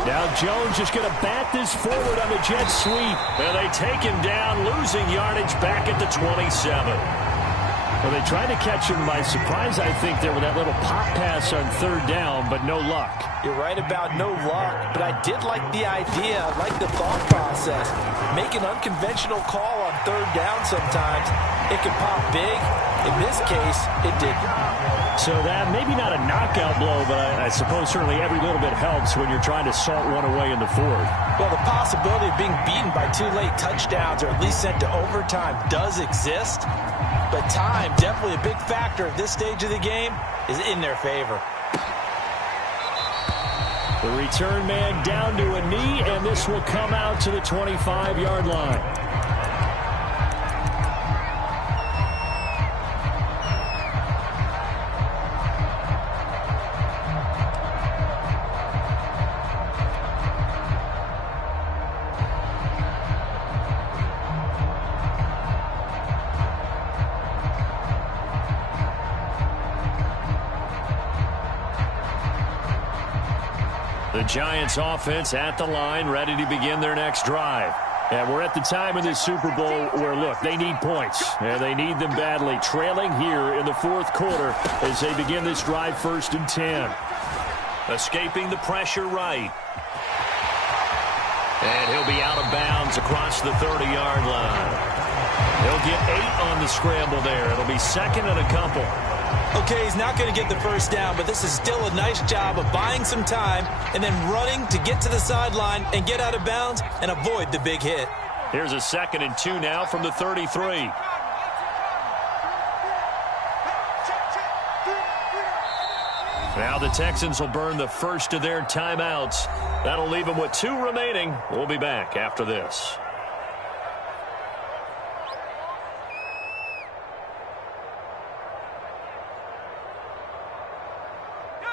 Now Jones just going to bat this forward on the jet sweep. And they take him down, losing yardage back at the 27. Well, they tried to catch him by surprise, I think, there with that little pop pass on 3rd down, but no luck. You're right about no luck, but I did like the idea, I like the thought process. Make an unconventional call on 3rd down sometimes. It can pop big. In this case, it didn't. So that, maybe not a knockout blow, but I suppose certainly every little bit helps when you're trying to salt one away in the 4th. Well, the possibility of being beaten by 2 late touchdowns or at least sent to overtime does exist. But time, definitely a big factor at this stage of the game, is in their favor. The return man down to a knee, and this will come out to the 25-yard line. The Giants offense at the line, ready to begin their next drive. And we're at the time of this Super Bowl where, look, they need points. And they need them badly. Trailing here in the 4th quarter as they begin this drive 1st and 10. Escaping the pressure right. And he'll be out of bounds across the 30-yard line. He'll get 8 on the scramble there. It'll be 2nd and a couple. Okay, he's not going to get the 1st down, but this is still a nice job of buying some time and then running to get to the sideline and get out of bounds and avoid the big hit. Here's a 2nd and 2 now from the 33. Now the Texans will burn the first of their timeouts. That'll leave them with 2 remaining. We'll be back after this.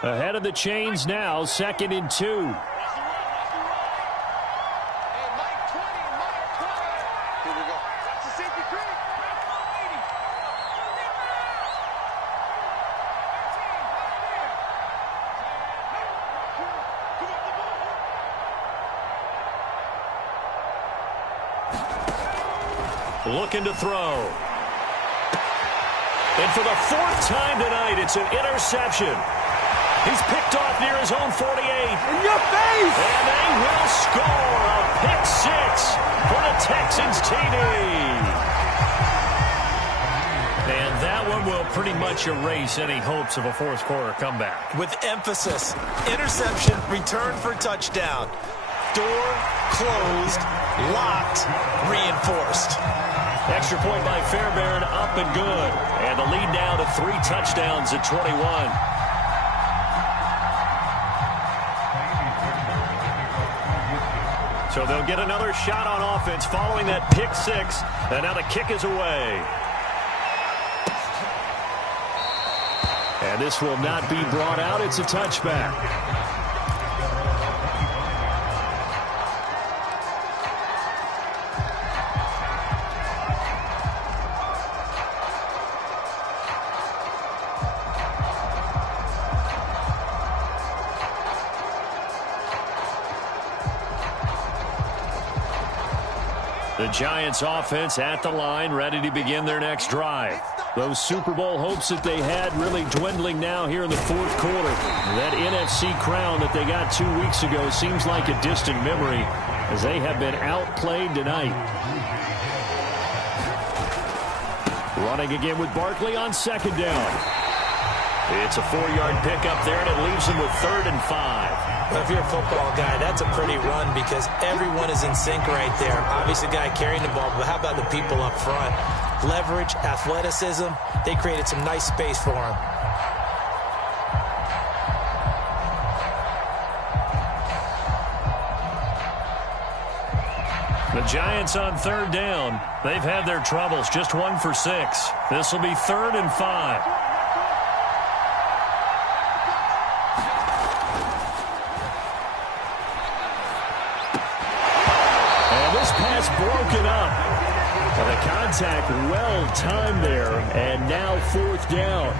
Ahead of the chains now, 2nd and 2. Looking to throw. And for the 4th time tonight, it's an interception. He's picked off near his own 48. In your face! And they will score a pick 6 for the Texans TD. And that one will pretty much erase any hopes of a 4th quarter comeback. With emphasis, interception, return for touchdown. Door closed, locked, reinforced. Extra point by Fairbairn, up and good. And the lead now to 3 touchdowns at 21. So they'll get another shot on offense following that pick 6. And now the kick is away. And this will not be brought out. It's a touchback. The Giants offense at the line, ready to begin their next drive. Those Super Bowl hopes that they had really dwindling now here in the 4th quarter. That NFC crown that they got 2 weeks ago seems like a distant memory as they have been outplayed tonight. Running again with Barkley on 2nd down. It's a 4-yard pickup there, and it leaves them with 3rd and 5. Well, if you're a football guy, that's a pretty run because everyone is in sync right there. Obviously, the guy carrying the ball, but how about the people up front? Leverage, athleticism, they created some nice space for him. The Giants on 3rd down. They've had their troubles, just 1 for 6. This will be 3rd and 5. Broken up. And the contact well timed there, and now 4th down.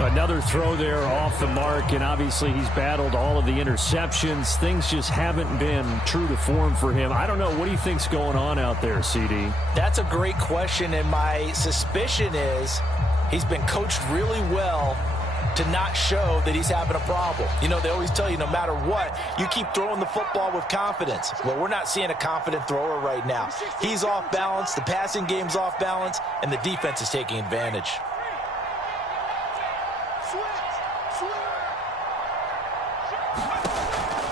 Another throw there off the mark, and obviously he's battled all of the interceptions. Things just haven't been true to form for him. I don't know. What do you think's going on out there, CD? That's a great question, and my suspicion is he's been coached really well to not show that he's having a problem. You know, they always tell you no matter what, you keep throwing the football with confidence. Well, we're not seeing a confident thrower right now. He's off balance, the passing game's off balance, and the defense is taking advantage.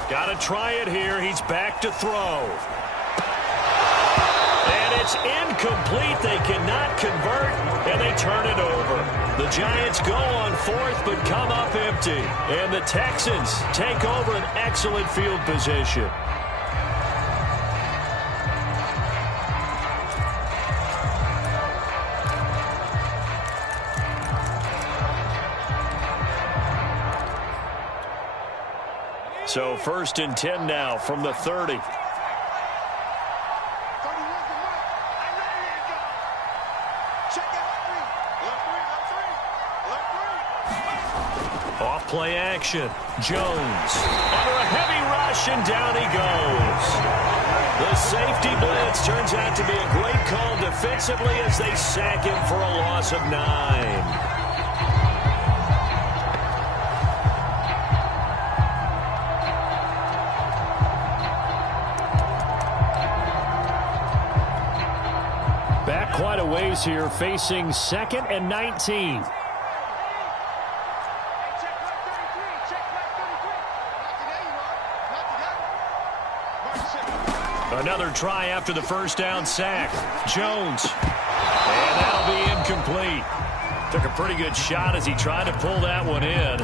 Got to try it here. He's back to throw. And it's incomplete. They cannot convert, and they turn it over. The Giants go on 4th, but come up empty. And the Texans take over an excellent field position. So 1st and 10 now from the 30. Off-play action. Jones under a heavy rush, and down he goes. The safety blitz turns out to be a great call defensively as they sack him for a loss of 9. Back quite a ways here, facing 2nd and 19. Another try after the 1st down sack. Jones. And that'll be incomplete. Took a pretty good shot as he tried to pull that one in.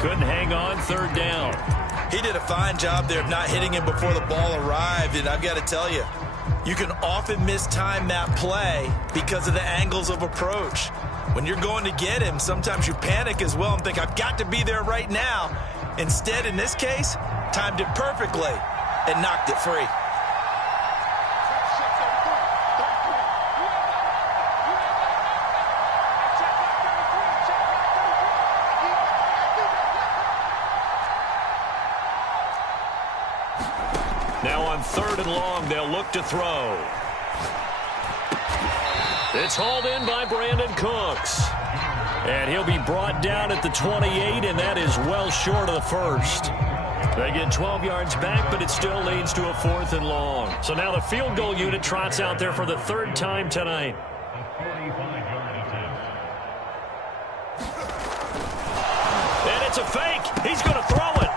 Couldn't hang on 3rd down. He did a fine job there of not hitting him before the ball arrived, and I've got to tell you, you can often mistime that play because of the angles of approach. When you're going to get him, sometimes you panic as well and think, I've got to be there right now. Instead, in this case, timed it perfectly and knocked it free. Now on 3rd and long, they'll look to throw. It's hauled in by Brandon Cooks. And he'll be brought down at the 28, and that is well short of the first. They get 12 yards back, but it still leads to a 4th and long. So now the field goal unit trots out there for the 3rd time tonight. And it's a fake. He's going to throw it.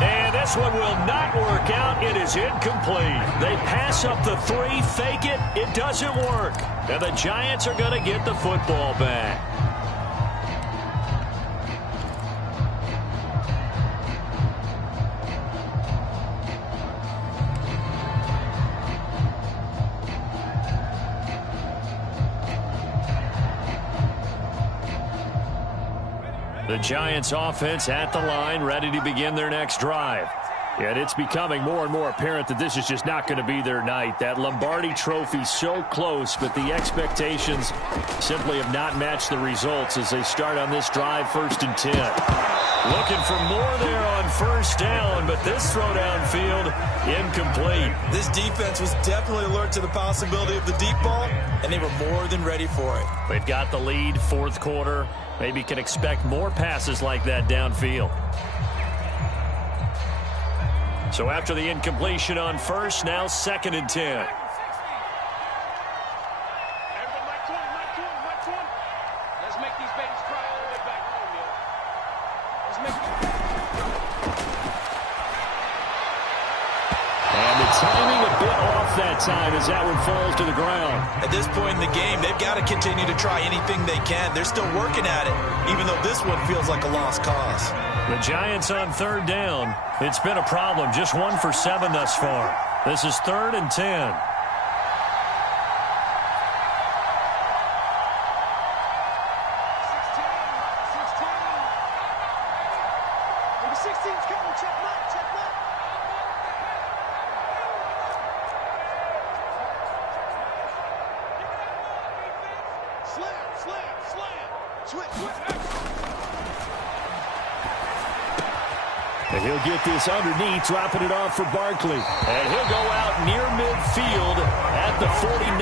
And this one will not work out. It is incomplete. They pass up the 3, fake it. It doesn't work. And the Giants are going to get the football back. The Giants offense at the line, ready to begin their next drive. And it's becoming more and more apparent that this is just not going to be their night. That Lombardi trophy so close, but the expectations simply have not matched the results as they start on this drive, 1st and 10. Looking for more there on 1st down, but this throw downfield, incomplete. This defense was definitely alert to the possibility of the deep ball, and they were more than ready for it. They've got the lead, 4th quarter. Maybe can expect more passes like that downfield. So after the incompletion on 1st, now 2nd and 10. Let's make these babies cry all the way back home, yo. Let's make them. And the timing a bit off that time as that one falls to the ground. At this point in the game, they've got to continue to try anything they can. They're still working at it, even though this one feels like a lost cause. The Giants on 3rd down. It's been a problem. Just 1 for 7 thus far. This is 3rd and 10. 16's coming. Check mark. Check mark. Slam. Switch. And he'll get this underneath, dropping it off for Barkley. And he'll go out near midfield at the 49.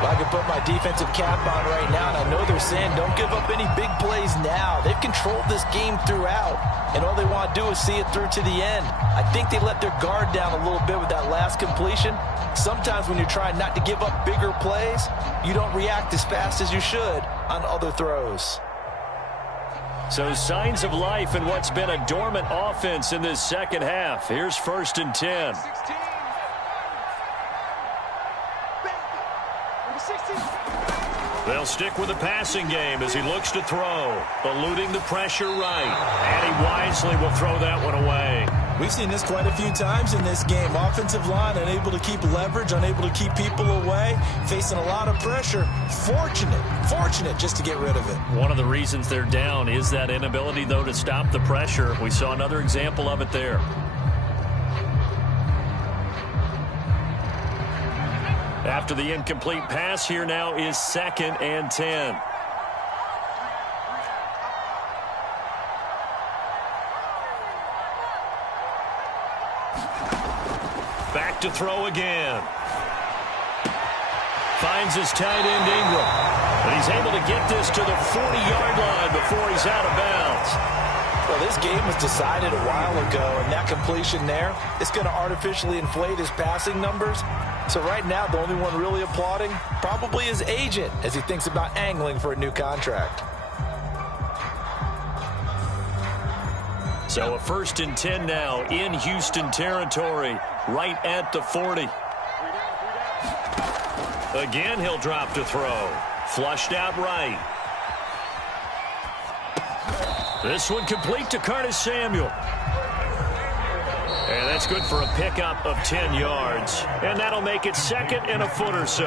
Well, I could put my defensive cap on right now, and I know they're saying don't give up any big plays now. They've controlled this game throughout, and all they want to do is see it through to the end. I think they let their guard down a little bit with that last completion. Sometimes when you're trying not to give up bigger plays, you don't react as fast as you should on other throws. So signs of life in what's been a dormant offense in this second half. Here's 1st and 10. 16. They'll stick with the passing game as he looks to throw, eluding the pressure right. And he wisely will throw that one away. We've seen this quite a few times in this game. Offensive line unable to keep leverage, unable to keep people away, facing a lot of pressure. Fortunate just to get rid of it. One of the reasons they're down is that inability, though, to stop the pressure. We saw another example of it there. After the incomplete pass, here now is 2nd and 10. Back to throw again. Finds his tight end Ingram. But he's able to get this to the 40-yard line before he's out of bounds. Well, this game was decided a while ago, and that completion there is going to artificially inflate his passing numbers. So right now, the only one really applauding probably his agent as he thinks about angling for a new contract. So a 1st and 10 now in Houston territory, right at the 40. Again, he'll drop to throw. Flushed out right. This one complete to Curtis Samuel. And that's good for a pickup of 10 yards. And that'll make it 2nd and a foot or so.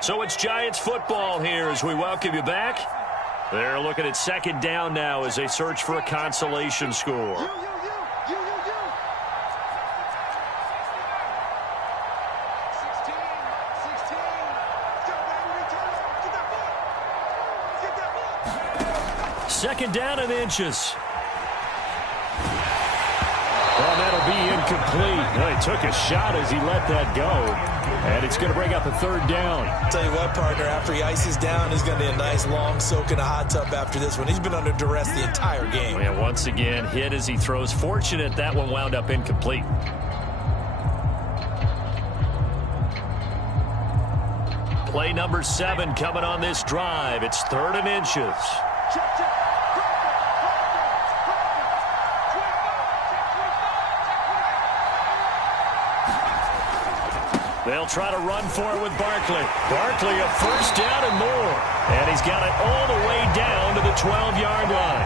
So it's Giants football here as we welcome you back. They're looking at second down now as they search for a consolation score. Second down and inches. Well, that'll be incomplete. Well, he took a shot as he let that go. And it's going to bring up a third down. I'll tell you what, partner, after he ices down, he's going to be a nice long soak in a hot tub after this one. He's been under duress the entire game. And once again, hit as he throws. Fortunate that one wound up incomplete. Play number 7 coming on this drive. It's 3rd and inches. They'll try to run for it with Barkley. Barkley a first down and more. And he's got it all the way down to the 12-yard line.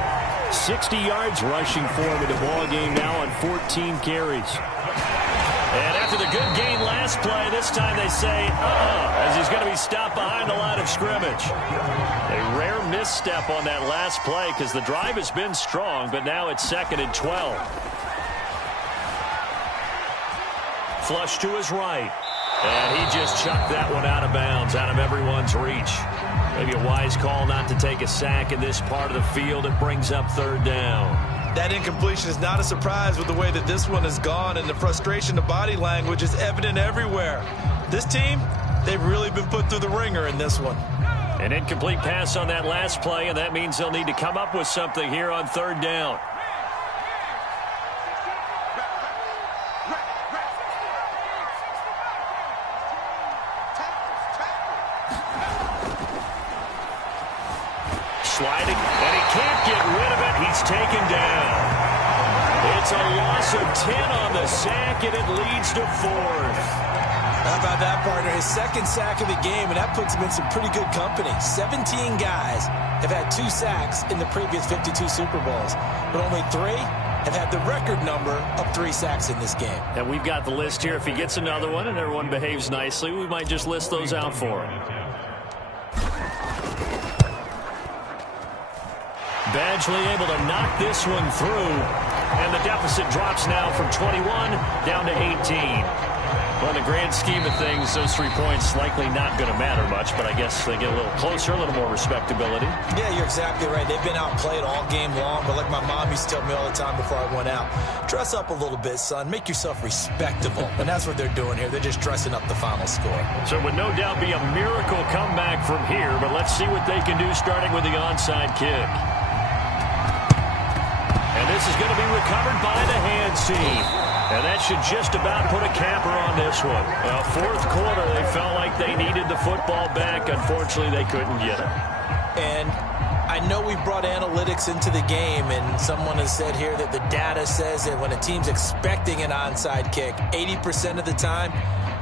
60 yards rushing for him in the ball game now on 14 carries. And after the good gain last play, this time they say, as he's going to be stopped behind the line of scrimmage. A rare misstep on that last play because the drive has been strong, but now it's 2nd and 12. Flush to his right. And he just chucked that one out of bounds, out of everyone's reach. Maybe a wise call not to take a sack in this part of the field. It brings up 3rd down. That incompletion is not a surprise with the way that this one has gone, and the frustration of body language is evident everywhere. This team, they've really been put through the ringer in this one. An incomplete pass on that last play, and that means they'll need to come up with something here on 3rd down. Sliding, and he can't get rid of it. He's taken down. It's a loss of 10 on the sack, and it leads to 4th. How about that, partner? His 2nd sack of the game, and that puts him in some pretty good company. 17 guys have had 2 sacks in the previous 52 Super Bowls, but only 3 have had the record number of 3 sacks in this game. And we've got the list here. If he gets another one and everyone behaves nicely, we might just list those out for him. Badgley able to knock this one through, and the deficit drops now from 21 down to 18. Well, in the grand scheme of things, those 3 points likely not going to matter much, but I guess they get a little closer, a little more respectability. Yeah, you're exactly right. They've been outplayed all game long, but like my mom used to tell me all the time before I went out, dress up a little bit, son. Make yourself respectable. And that's what they're doing here. They're just dressing up the final score. So it would no doubt be a miracle comeback from here, but let's see what they can do starting with the onside kick. And this is going to be recovered by the hands team. And that should just about put a capper on this one. Well, 4th quarter, they felt like they needed the football back. Unfortunately, they couldn't get it. And I know we brought analytics into the game, and someone has said here that the data says that when a team's expecting an onside kick, 80% of the time,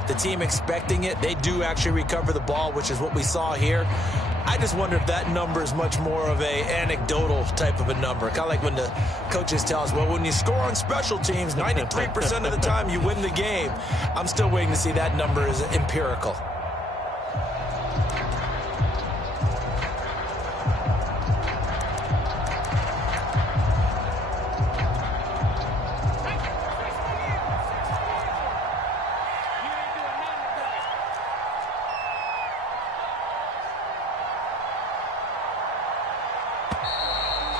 the team expecting it, they do actually recover the ball, which is what we saw here. I just wonder if that number is much more of a anecdotal type of a number. Kind of like when the coaches tell us, well, when you score on special teams, 93% of the time you win the game. I'm still waiting to see that number is empirical.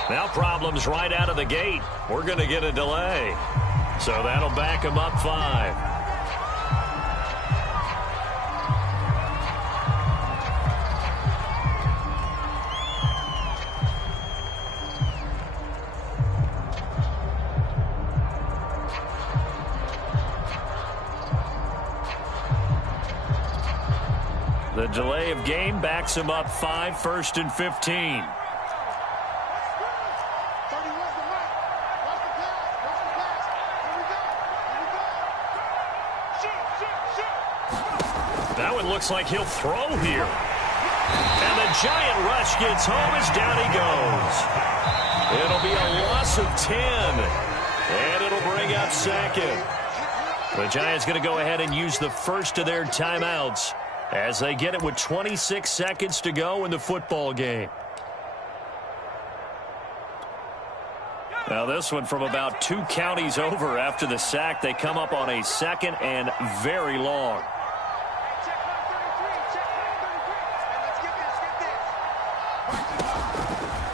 Now problems right out of the gate. We're going to get a delay. So that'll back them up 5. The delay of game backs them up 5, 1st and 15. That one looks like he'll throw here. And the giant rush gets home as down he goes. It'll be a loss of 10. And it'll bring up second. The Giants going to go ahead and use the first of their timeouts as they get it with 26 seconds to go in the football game. Now this one from about 2 counties over after the sack. They come up on a second and very long.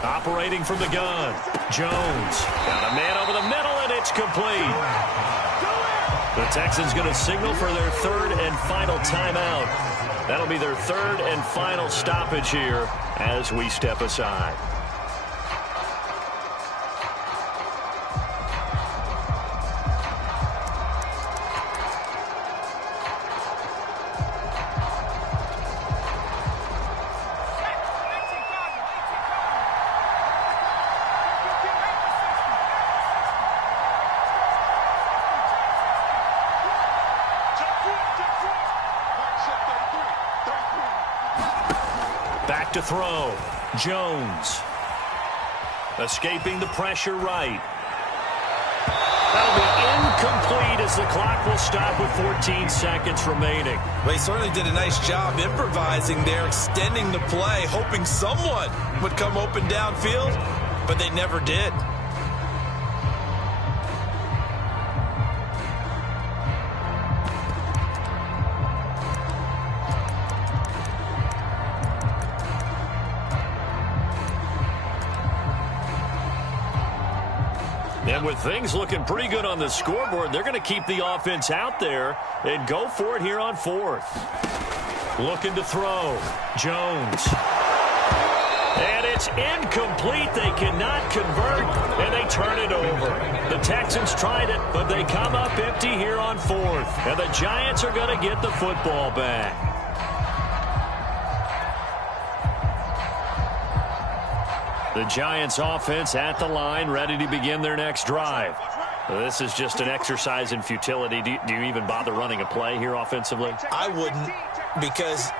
Operating from the gun, Jones. Got a man over the middle, and it's complete. The Texans going to signal for their third and final timeout. That'll be their third and final stoppage here as we step aside. Back to throw. Jones. Escaping the pressure right. That'll be incomplete as the clock will stop with 14 seconds remaining. Well, he certainly did a nice job improvising there, extending the play, hoping someone would come open downfield, but they never did. And with things looking pretty good on the scoreboard, they're going to keep the offense out there and go for it here on fourth. Looking to throw. Jones. And it's incomplete. They cannot convert, and they turn it over. The Texans tried it, but they come up empty here on fourth. And the Giants are going to get the football back. The Giants offense at the line, ready to begin their next drive. This is just an exercise in futility. Do you even bother running a play here offensively? I wouldn't, because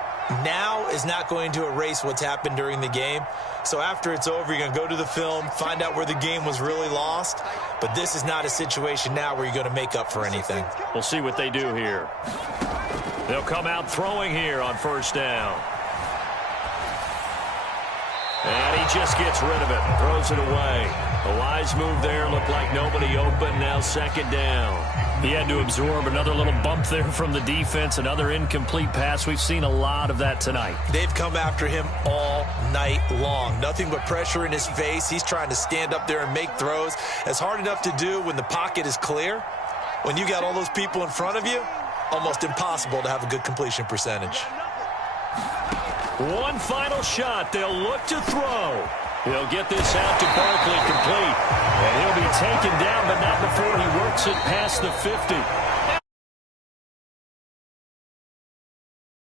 now is not going to erase what's happened during the game. So after it's over, you're going to go to the film, find out where the game was really lost. But this is not a situation now where you're going to make up for anything. We'll see what they do here. They'll come out throwing here on first down. And he just gets rid of it, throws it away. A wise move there, looked like nobody open, now second down. He had to absorb another little bump there from the defense, another incomplete pass. We've seen a lot of that tonight. They've come after him all night long. Nothing but pressure in his face. He's trying to stand up there and make throws. It's hard enough to do when the pocket is clear. When you got all those people in front of you, almost impossible to have a good completion percentage. One final shot. They'll look to throw. He'll get this out to Barkley complete. And he'll be taken down, but not before he works it past the 50.